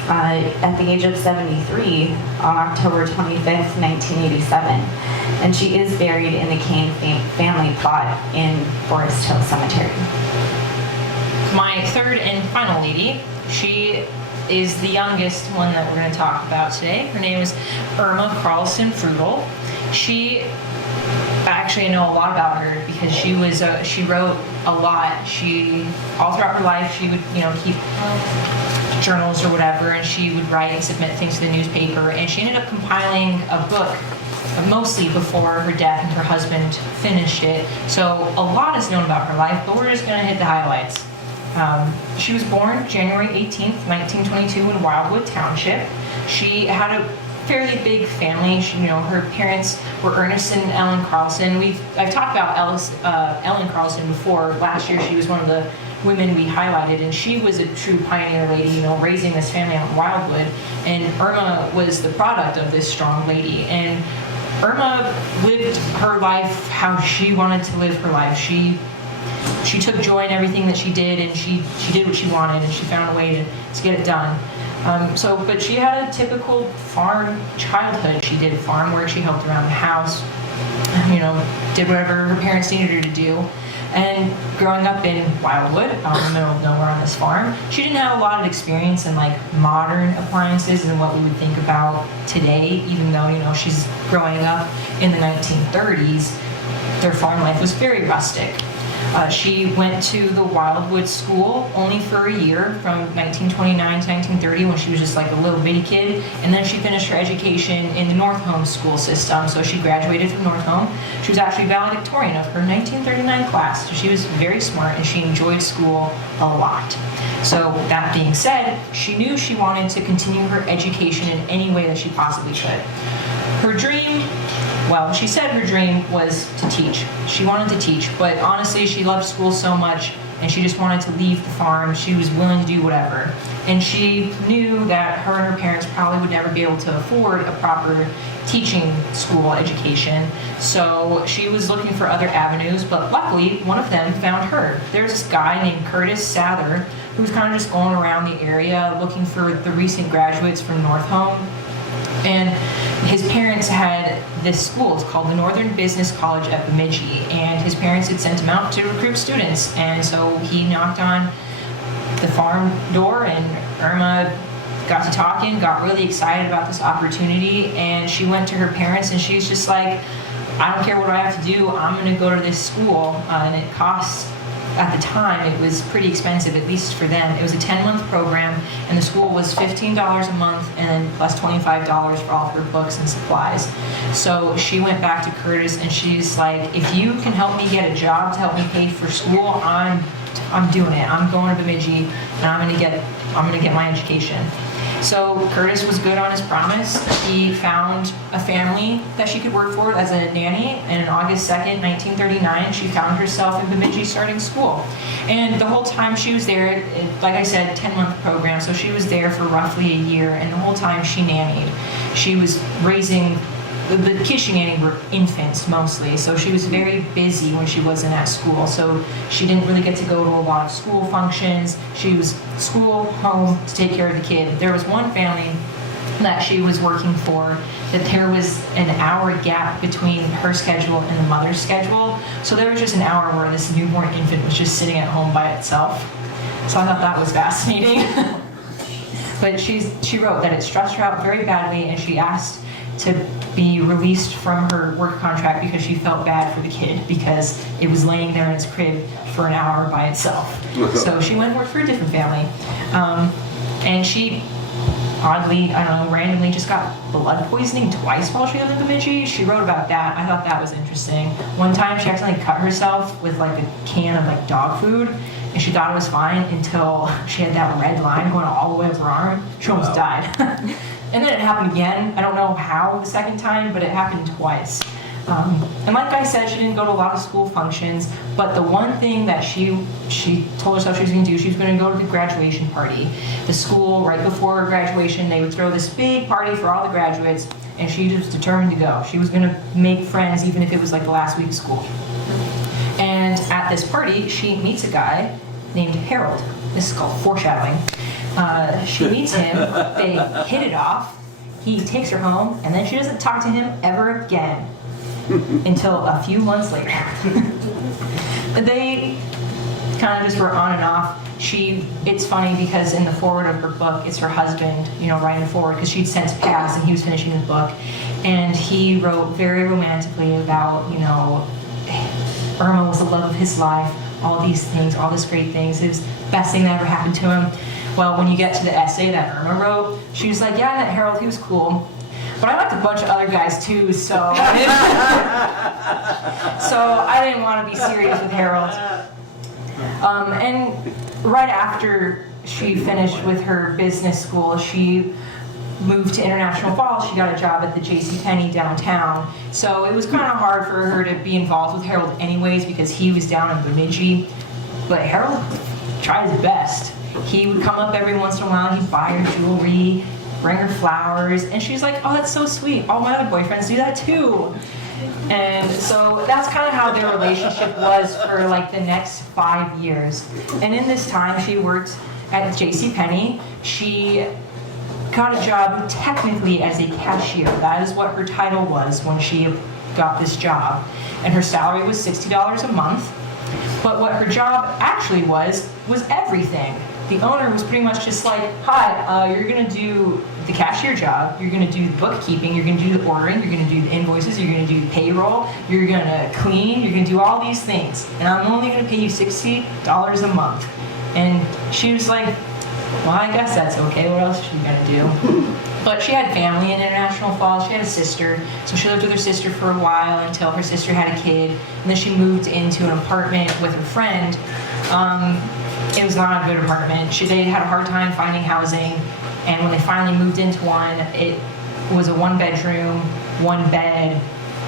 at the age of 73 on October 25th, 1987. And she is buried in the Kane family plot in Forest Hill Cemetery. My third and final lady, she is the youngest one that we're going to talk about today. Her name is Irma Carlson Frugal. Actually, I know a lot about her because she wrote a lot. All throughout her life, she would keep journals or whatever, and she would write and submit things to the newspaper. And she ended up compiling a book, mostly before her death, and her husband finished it. So a lot is known about her life, but we're just going to hit the highlights. She was born January 18th, 1922 in Wildwood Township. She had a fairly big family. Her parents were Ernest and Ellen Carlson. I've talked about Ellen Carlson before. Last year she was one of the women we highlighted, and she was a true pioneer lady, raising this family out in Wildwood. And Irma was the product of this strong lady. And Irma lived her life how she wanted to live her life. She took joy in everything that she did, and she did what she wanted, and she found a way to get it done. But she had a typical farm childhood. She did farm work. She helped around the house, did whatever her parents needed her to do. And growing up in Wildwood, out in the middle of nowhere on this farm, she didn't have a lot of experience in like modern appliances and what we would think about today, even though, she's growing up in the 1930s. Their farm life was very rustic. She went to the Wildwood School only for a year from 1929 to 1930 when she was just like a little bitty kid. And then she finished her education in the North Home school system. So she graduated from North Home. She was actually valedictorian of her 1939 class. So she was very smart and she enjoyed school a lot. So that being said, she knew she wanted to continue her education in any way that she possibly could. Her dream, well, she said her dream was to teach. She wanted to teach, but honestly, she loved school so much and she just wanted to leave the farm. She was willing to do whatever. And she knew that her and her parents probably would never be able to afford a proper teaching school education. So she was looking for other avenues, but luckily, one of them found her. There's this guy named Curtis Sather who was kind of just going around the area looking for the recent graduates from North Home. And his parents had this school, it's called the Northern Business College at Bemidji, and his parents had sent him out to recruit students. And so he knocked on the farm door and Irma got to talking, got really excited about this opportunity, and she went to her parents and she's just like, I don't care what I have to do, I'm gonna go to this school. And it costs, at the time, it was pretty expensive, at least for them. It was a 10-month program, and the school was $15 a month, and then plus $25 for all of her books and supplies. So she went back to Curtis, and she's like, if you can help me get a job to help me pay for school, I'm doing it. I'm going to Bemidji, and I'm gonna get my education. So Curtis was good on his promise. He found a family that she could work for as a nanny, and on August 2nd, 1939, she found herself in Bemidji starting school. And the whole time she was there, like I said, 10-month program, so she was there for roughly a year, and the whole time she nannied. She was raising, the kids she nannied were infants mostly, so she was very busy when she wasn't at school, so she didn't really get to go to a lot of school functions. She was school, home, to take care of the kid. There was one family that she was working for that there was an hour gap between her schedule and the mother's schedule, so there was just an hour where this newborn infant was just sitting at home by itself. So I thought that was fascinating. But she wrote that it stressed her out very badly, and she asked to be released from her work contract because she felt bad for the kid because it was laying there in its crib for an hour by itself. So she went and worked for a different family. And she oddly, I don't know, randomly just got blood poisoning twice while she lived in Bemidji. She wrote about that. I thought that was interesting. One time she accidentally cut herself with like a can of like dog food, and she thought it was fine until she had that red line going all the way up her arm. She almost died. And then it happened again. I don't know how the second time, but it happened twice. And like I said, she didn't go to a lot of school functions, but the one thing that she told herself she was going to do, she was going to go to the graduation party. The school, right before her graduation, they would throw this big party for all the graduates, and she was determined to go. She was going to make friends, even if it was like the last week of school. And at this party, she meets a guy named Harold. This is called foreshadowing. She meets him, they hit it off, he takes her home, and then she doesn't talk to him ever again until a few months later. They kind of just were on and off. It's funny because in the foreword of her book, it's her husband, writing the foreword, because she'd since passed and he was finishing his book, and he wrote very romantically about, Irma was the love of his life, all these things, all these great things. It was the best thing that ever happened to him. Well, when you get to the essay that Irma wrote, she was like, yeah, I met Harold, he was cool. But I liked a bunch of other guys too, so I didn't want to be serious with Harold. And right after she finished with her business school, she moved to International Falls. She got a job at the JCPenney downtown. So it was kind of hard for her to be involved with Harold anyways because he was down in Bemidji. But Harold tried his best. He would come up every once in a while, he'd buy her jewelry, bring her flowers, and she's like, oh, that's so sweet. All my other boyfriends do that too. And so that's kind of how their relationship was for like the next 5 years. And in this time, she worked at JCPenney. She got a job technically as a cashier. That is what her title was when she got this job. And her salary was $60 a month. But what her job actually was everything. the owner was pretty much just like, hi, you're gonna do the cashier job, you're gonna do the bookkeeping, you're gonna do the ordering, you're gonna do the invoices, you're gonna do the payroll, you're gonna clean, you're gonna do all these things, and I'm only gonna pay you $60 a month. And she was like, well, I guess that's okay, what else is she gonna do? But she had family in International Falls. She had a sister, so she lived with her sister for a while until her sister had a kid, and then she moved into an apartment with her friend. It was not a good apartment. They had a hard time finding housing, and when they finally moved into one, it was a 1-bedroom, 1-bed,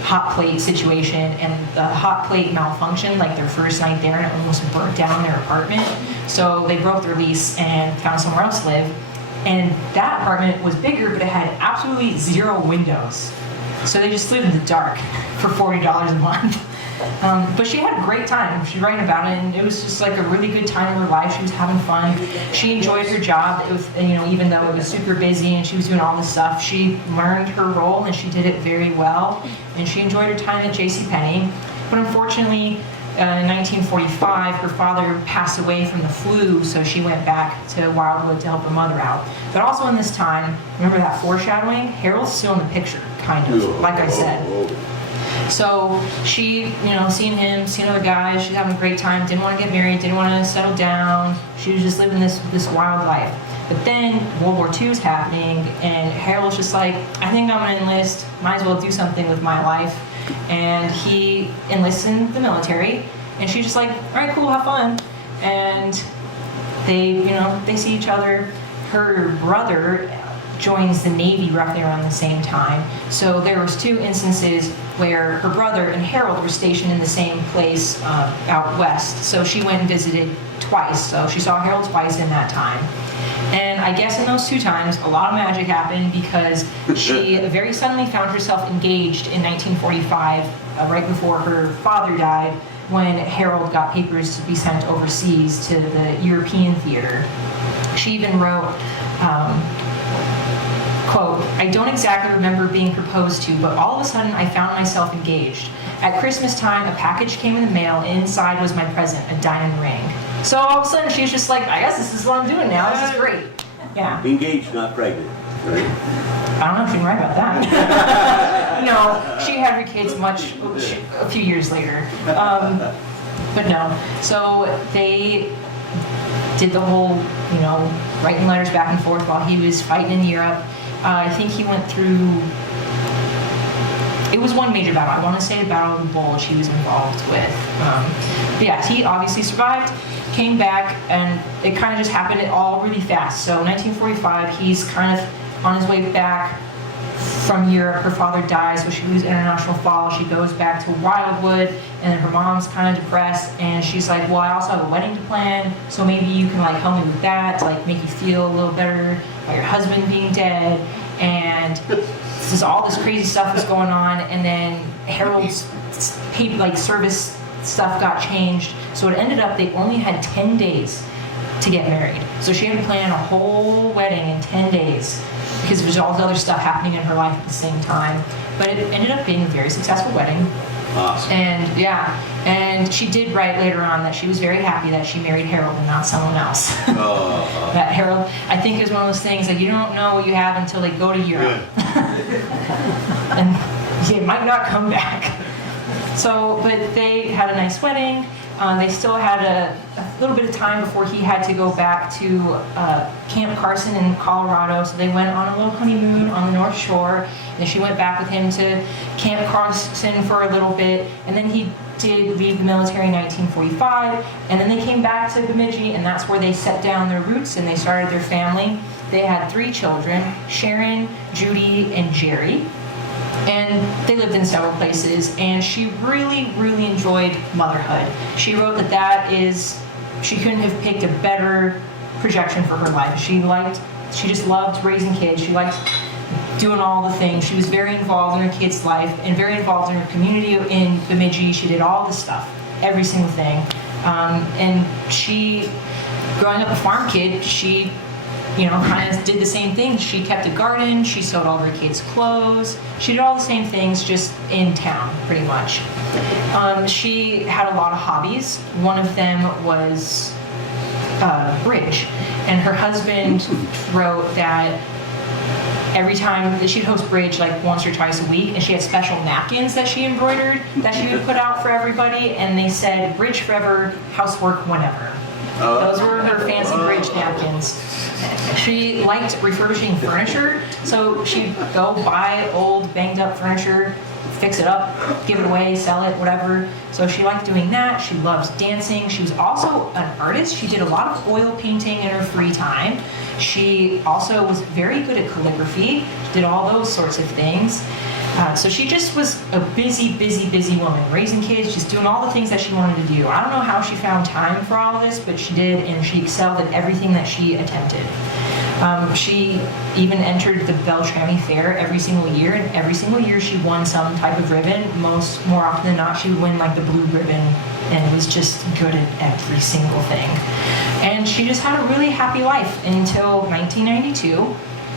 hot plate situation, and the hot plate malfunctioned like their first night there, and it almost burnt down their apartment. So they broke their lease and found somewhere else to live. And that apartment was bigger, but it had absolutely 0 windows. So they just lived in the dark for $40 a month. But she had a great time. She was writing about it, and it was just like a really good time in her life. She was having fun. She enjoyed her job. It was, even though it was super busy and she was doing all this stuff, she learned her role and she did it very well. And she enjoyed her time at JCPenney. But unfortunately, in 1945, her father passed away from the flu, so she went back to Wildwood to help her mother out. But also in this time, remember that foreshadowing? Harold's still in the picture, kind of, like I said. So she, seeing him, seeing other guys, she's having a great time, didn't want to get married, didn't want to settle down. She was just living this wild life. But then World War II is happening, and Harold's just like, I think I'm going to enlist, might as well do something with my life. And he enlists in the military, and she's just like, all right, cool, have fun. And they see each other. Her brother joins the Navy roughly around the same time. So there was 2 instances where her brother and Harold were stationed in the same place out west. So she went and visited twice. So she saw Harold twice in that time. And I guess in those 2 times, a lot of magic happened because she very suddenly found herself engaged in 1945, right before her father died, when Harold got papers to be sent overseas to the European theater. She even wrote, quote, I don't exactly remember being proposed to, but all of a sudden I found myself engaged. At Christmas time, a package came in the mail, and inside was my present, a diamond ring. So all of a sudden she's just like, I guess this is what I'm doing now, this is great. Yeah. Engaged, not pregnant, right? I don't know if you can write about that. No, she had her kids a few years later. But no, so they did the whole, writing letters back and forth while he was fighting in Europe. I think he went through, it was one major battle. I want to say the Battle of the Bulge he was involved with. But yeah, he obviously survived, came back, and it kind of just happened all really fast. So 1945, he's kind of on his way back from Europe. Her father dies, so she leaves International Falls. She goes back to Wildwood, and then her mom's kind of depressed, and she's like, well, I also have a wedding to plan, so maybe you can help me with that to make you feel a little better about your husband being dead. And all this crazy stuff was going on, and then Harold's service stuff got changed, so it ended up they only had 10 days to get married. So she had to plan a whole wedding in 10 days because there was all this other stuff happening in her life at the same time. But it ended up being a very successful wedding. Awesome. And she did write later on that she was very happy that she married Harold and not someone else. That Harold, I think, is one of those things that you don't know what you have until they go to Europe. And it might not come back. So, but they had a nice wedding. They still had a little bit of time before he had to go back to Camp Carlson in Colorado. So they went on a little honeymoon on the North Shore. And then she went back with him to Camp Carlson for a little bit. And then he did leave the military in 1945. And then they came back to Bemidji, and that's where they set down their roots and they started their family. They had 3 children, Sharon, Judy, and Jerry. And they lived in several places, and she really, really enjoyed motherhood. She wrote she couldn't have picked a better projection for her life. She just loved raising kids. She liked doing all the things. She was very involved in her kids' life and very involved in her community in Bemidji. She did all the stuff, every single thing. And she, growing up a farm kid, she kind of did the same thing. She kept a garden, she sewed all her kids' clothes, she did all the same things just in town, pretty much. She had a lot of hobbies. One of them was bridge. And her husband wrote that every time that she'd host bridge like once or twice a week, and she had special napkins that she embroidered that she would put out for everybody, and they said bridge forever, housework whenever. Those were her fancy bridge napkins. She liked refurbishing furniture, so she'd go buy old banged up furniture, fix it up, give it away, sell it, whatever. So she liked doing that. She loves dancing. She was also an artist. She did a lot of oil painting in her free time. She also was very good at calligraphy. She did all those sorts of things. So she just was a busy woman, raising kids, just doing all the things that she wanted to do. I don't know how she found time for all of this, but she did, and she excelled at everything that she attempted. She even entered the Beltrami Fair every single year, and every single year she won some type of ribbon. More often than not, she would win like the blue ribbon, and was just good at every single thing. And she just had a really happy life until 1992.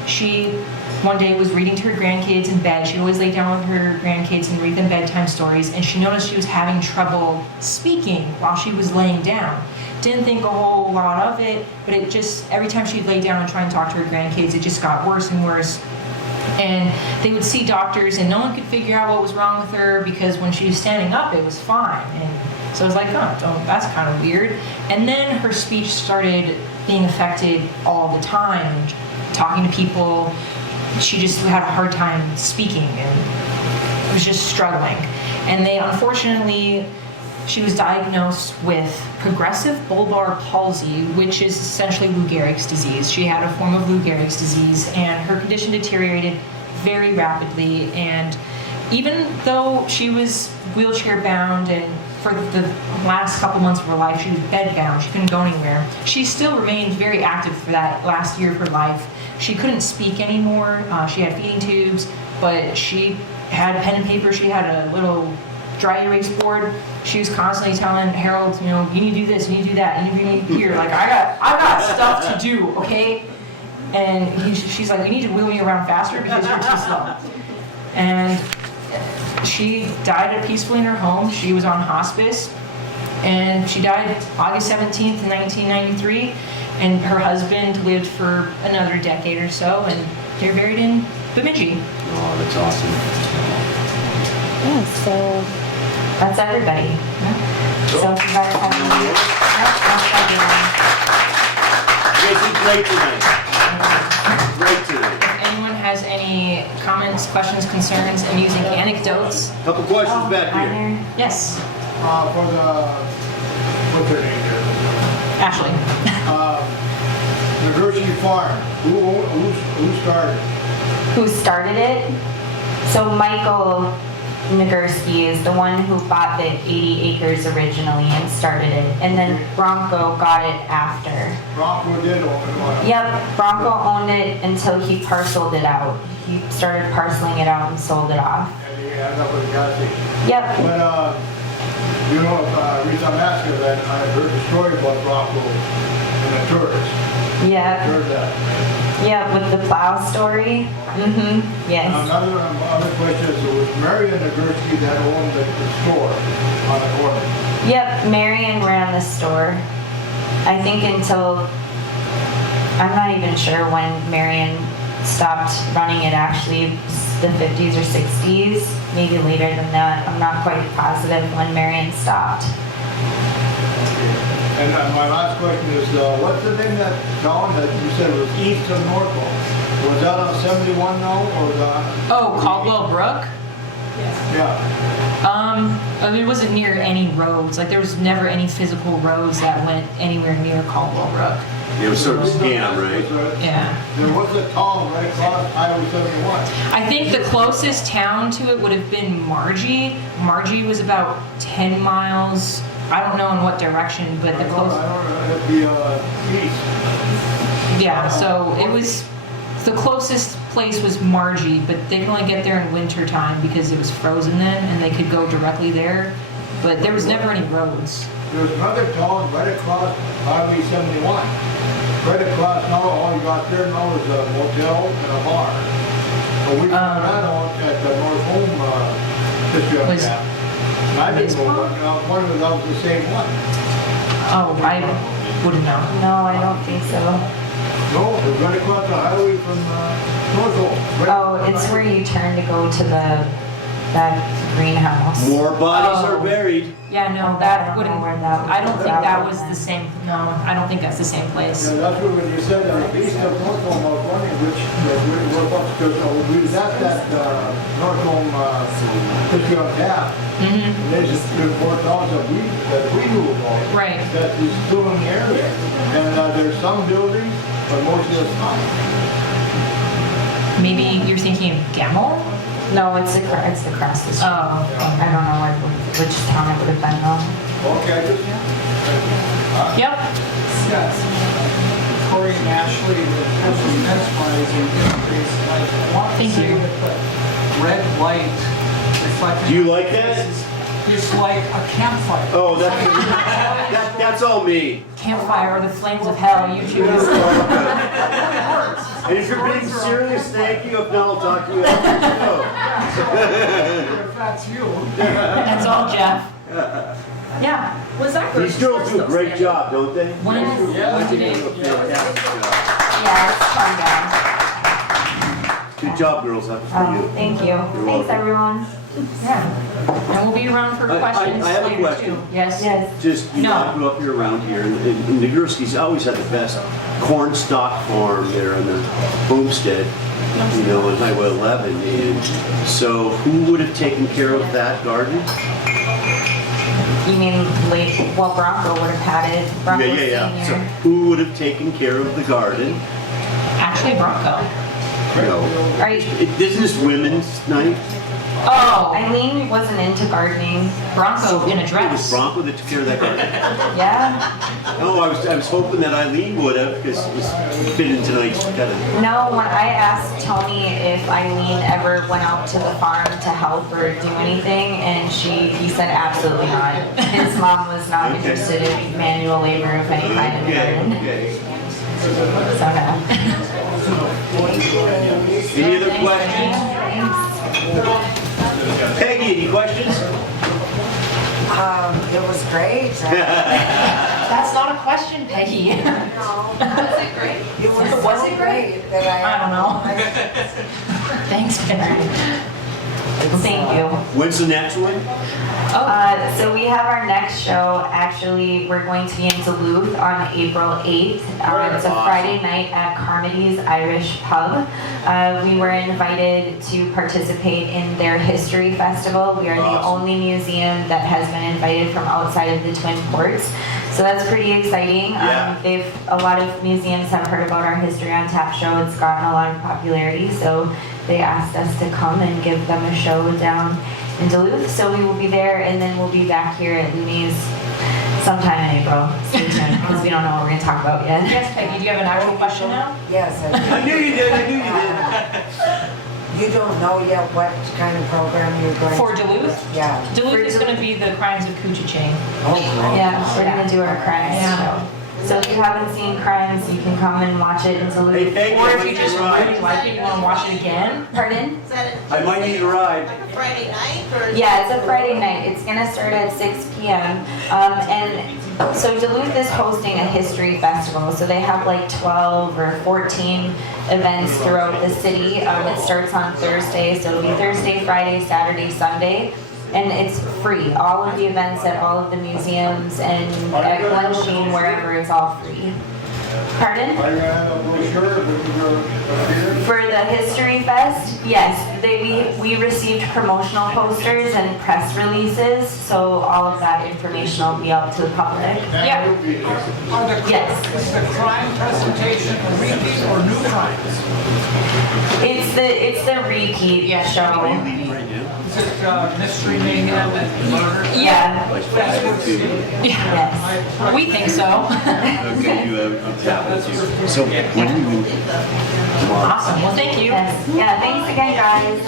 She one day was reading to her grandkids in bed. She always lay down with her grandkids and read them bedtime stories, and she noticed she was having trouble speaking while she was laying down. Didn't think a whole lot of it, but it just, every time she'd lay down and try and talk to her grandkids, it just got worse and worse. And they would see doctors, and no one could figure out what was wrong with her, because when she was standing up, it was fine. And so I was like, oh, that's kind of weird. And then her speech started being affected all the time, talking to people. She just had a hard time speaking and was just struggling. And they, unfortunately, she was diagnosed with progressive bulbar palsy, which is essentially Lou Gehrig's disease. She had a form of Lou Gehrig's disease, and her condition deteriorated very rapidly. And even though she was wheelchair bound, and for the last couple months of her life she was bed bound, she couldn't go anywhere, she still remained very active for that last year of her life. She couldn't speak anymore. She had feeding tubes, but she had pen and paper. She had a little dry erase board. She was constantly telling Harold, you need to do this, you need to do that, you need to here. Like, I got stuff to do, okay? And she's like, you need to wheel me around faster because you're too slow. And she died peacefully in her home. She was on hospice, and she died August 17th, 1993. And her husband lived for another decade or so, and they're buried in Bemidji. Oh, that's awesome. Yeah, so that's everybody. So if you guys have any... That's everyone. You guys did great tonight. Great tonight. If anyone has any comments, questions, concerns, amusing anecdotes. Couple questions back Hi here. there. Yes, For the, what's her name there? Ashley. Nagurski Farm, who started? Who started it? So Michael Nagurski is the one who bought the 80 acres originally and started it. And then Bronco got it after. Bronco did own it. Yep, Bronco owned it until he parceled it out. He started parceling it out and sold it off. And he ended up with a gas station. Yep. But, the reason I'm asking is that I heard the story about Bronco and the tourists. Yeah. Heard that. Yeah, with the plow story. Yes. Another question is, it was Marion Nagurski that owned the store on the corner. Yep, Marion ran the store. I think until, I'm not even sure when Marion stopped running it, actually, the 50s or 60s, maybe later than that. I'm not quite positive when Marion stopped. And my last question is, what's the name of that town that you said was east of Norfolk? Was that on 71 now, or the? Oh, Caldwell Brook? Yeah. It wasn't near any roads. Like, there was never any physical roads that went anywhere near Caldwell Brook. It was sort of a scam, right? Yeah. There was a town right across Highway 71. I think the closest town to it would have been Margie. Margie was about 10 miles. I don't know in what direction, but the closest. I don't know, it'd be east. Yeah, so it was, the closest place was Margie, but they could only get there in winter time because it was frozen then, and they could go directly there. But there was never any roads. There's another town right across Highway 71. Right across now, all you got there now is a motel and a bar. But we found that out at the North Home history of Was- that. And I didn't know one of them was the same one. Oh, I wouldn't know. No, I don't think so. No, it's right across the highway from Northville. Right- Oh, it's where you turn to go to that greenhouse. More bodies Oh. are buried. Yeah, no, I that don't wouldn't, know where that was. I don't think that was That the same, no, I don't think that's the same place. Yeah, that's what when you said east of Northville, I was wondering which, because we was at that Northville, Whiskey on Tap. Mhm. And they just report out that we knew about. Right. That is still in the area. And there's some buildings, but most of it's not. Maybe you're thinking of Gamel? No, it's across the street. Oh, I don't know which town it would have been though. Okay, just, yep. Yes. Corey and Ashley, the National Defense Prize in increase, I want to Thank say you. that the red light reflecting. Do you like that? It's like a campfire. Oh, that's all me. Campfire or the flames of hell, you choose. And if you're being serious, thank you. If not, I'll talk to you after the If that's you. That's all, Jeff. Yeah. Was that show. These girls do a great job, don't they? When what did it? Fantastic job. Yeah, it's fun down. Good job, girls. That's for Oh, you. thank you. Thanks welcome. everyone. Yeah. And we'll be around for I questions have a later question. too. Yes? Yes. Just, you know, No. I grew up here around here, and Nagurski's always had the best corn stock farm there on the homestead, you know, on Highway 11. And so who would have taken care of that garden? You mean Bronco would have had it. Bronco Yeah. So Senior. who would have taken care of the garden? Actually, Bronco. No. Are you, Isn't this women's night? Oh, Eileen wasn't into gardening. Bronco in a It was dress. Bronco that took care of that garden. Yeah. No, I was hoping that Eileen would have, because it was fit in tonight's kind of. No, when I asked Tony if Eileen ever went out to the farm to help or do anything, and he said absolutely not. His mom was not Okay. interested in manual labor of any kind in the garden. Okay. So no. Any other questions? Peggy, any questions? It was great. That's not a question, Peggy. Was it great that I don't know. Thanks, Peggy. Thank you. When's the next one? So we have our next show. Actually, we're going to be in Duluth on April 8th. It's a Awesome. Friday night at Carmody's Irish Pub. We were invited to participate in their History Festival. We are the Awesome. only museum that has been invited from outside of the Twin Ports. So that's pretty exciting. Yeah. A lot of museums have heard about our History on Tap show. It's gotten a lot of popularity. So they asked us to come and give them a show down in Duluth. So we will be there, and then we'll be back here at Looney's sometime in April. Stay tuned, because we don't know what we're going to talk about yet. Yes, Peggy, do you have an actual question now? Yes, I knew you did, you don't know yet what kind of program you're going to. For Duluth? Yeah. Duluth is going to be the crimes of Koochiching. Oh, great. Yeah, we're going to do our crimes Yeah. show. So if you haven't seen Crimes, you can come and watch it in Hey, Duluth. thank Or you. if you just really like it, you want to watch it again. Pardon? Is that I might need a ride. like a Friday night or? Yeah, it's a Friday night. It's gonna start at 6 p.m. And so Duluth is hosting a history festival. So they have like 12 or 14 events throughout the city. It starts on Thursday, so it'll be Thursday, Friday, Saturday, Sunday. And it's free. All of the events at all of the museums and at Glensheen, wherever, it's all free. Pardon? Are you gonna have a brochure with your For the History Fest, yes, we received promotional posters and press releases, so all of that information will be out to the public. Yeah. Yes. Is the crime presentation a repeat or new crimes? It's the repeat Yeah. Are you show. leaving right now? Is it mystery, mayhem, and murder? Yeah, That's good to see. Yeah. yes. We think so. Okay, you have tablets here. So when do you? Awesome. Well, thank you. Yes. Yeah, thanks again, guys.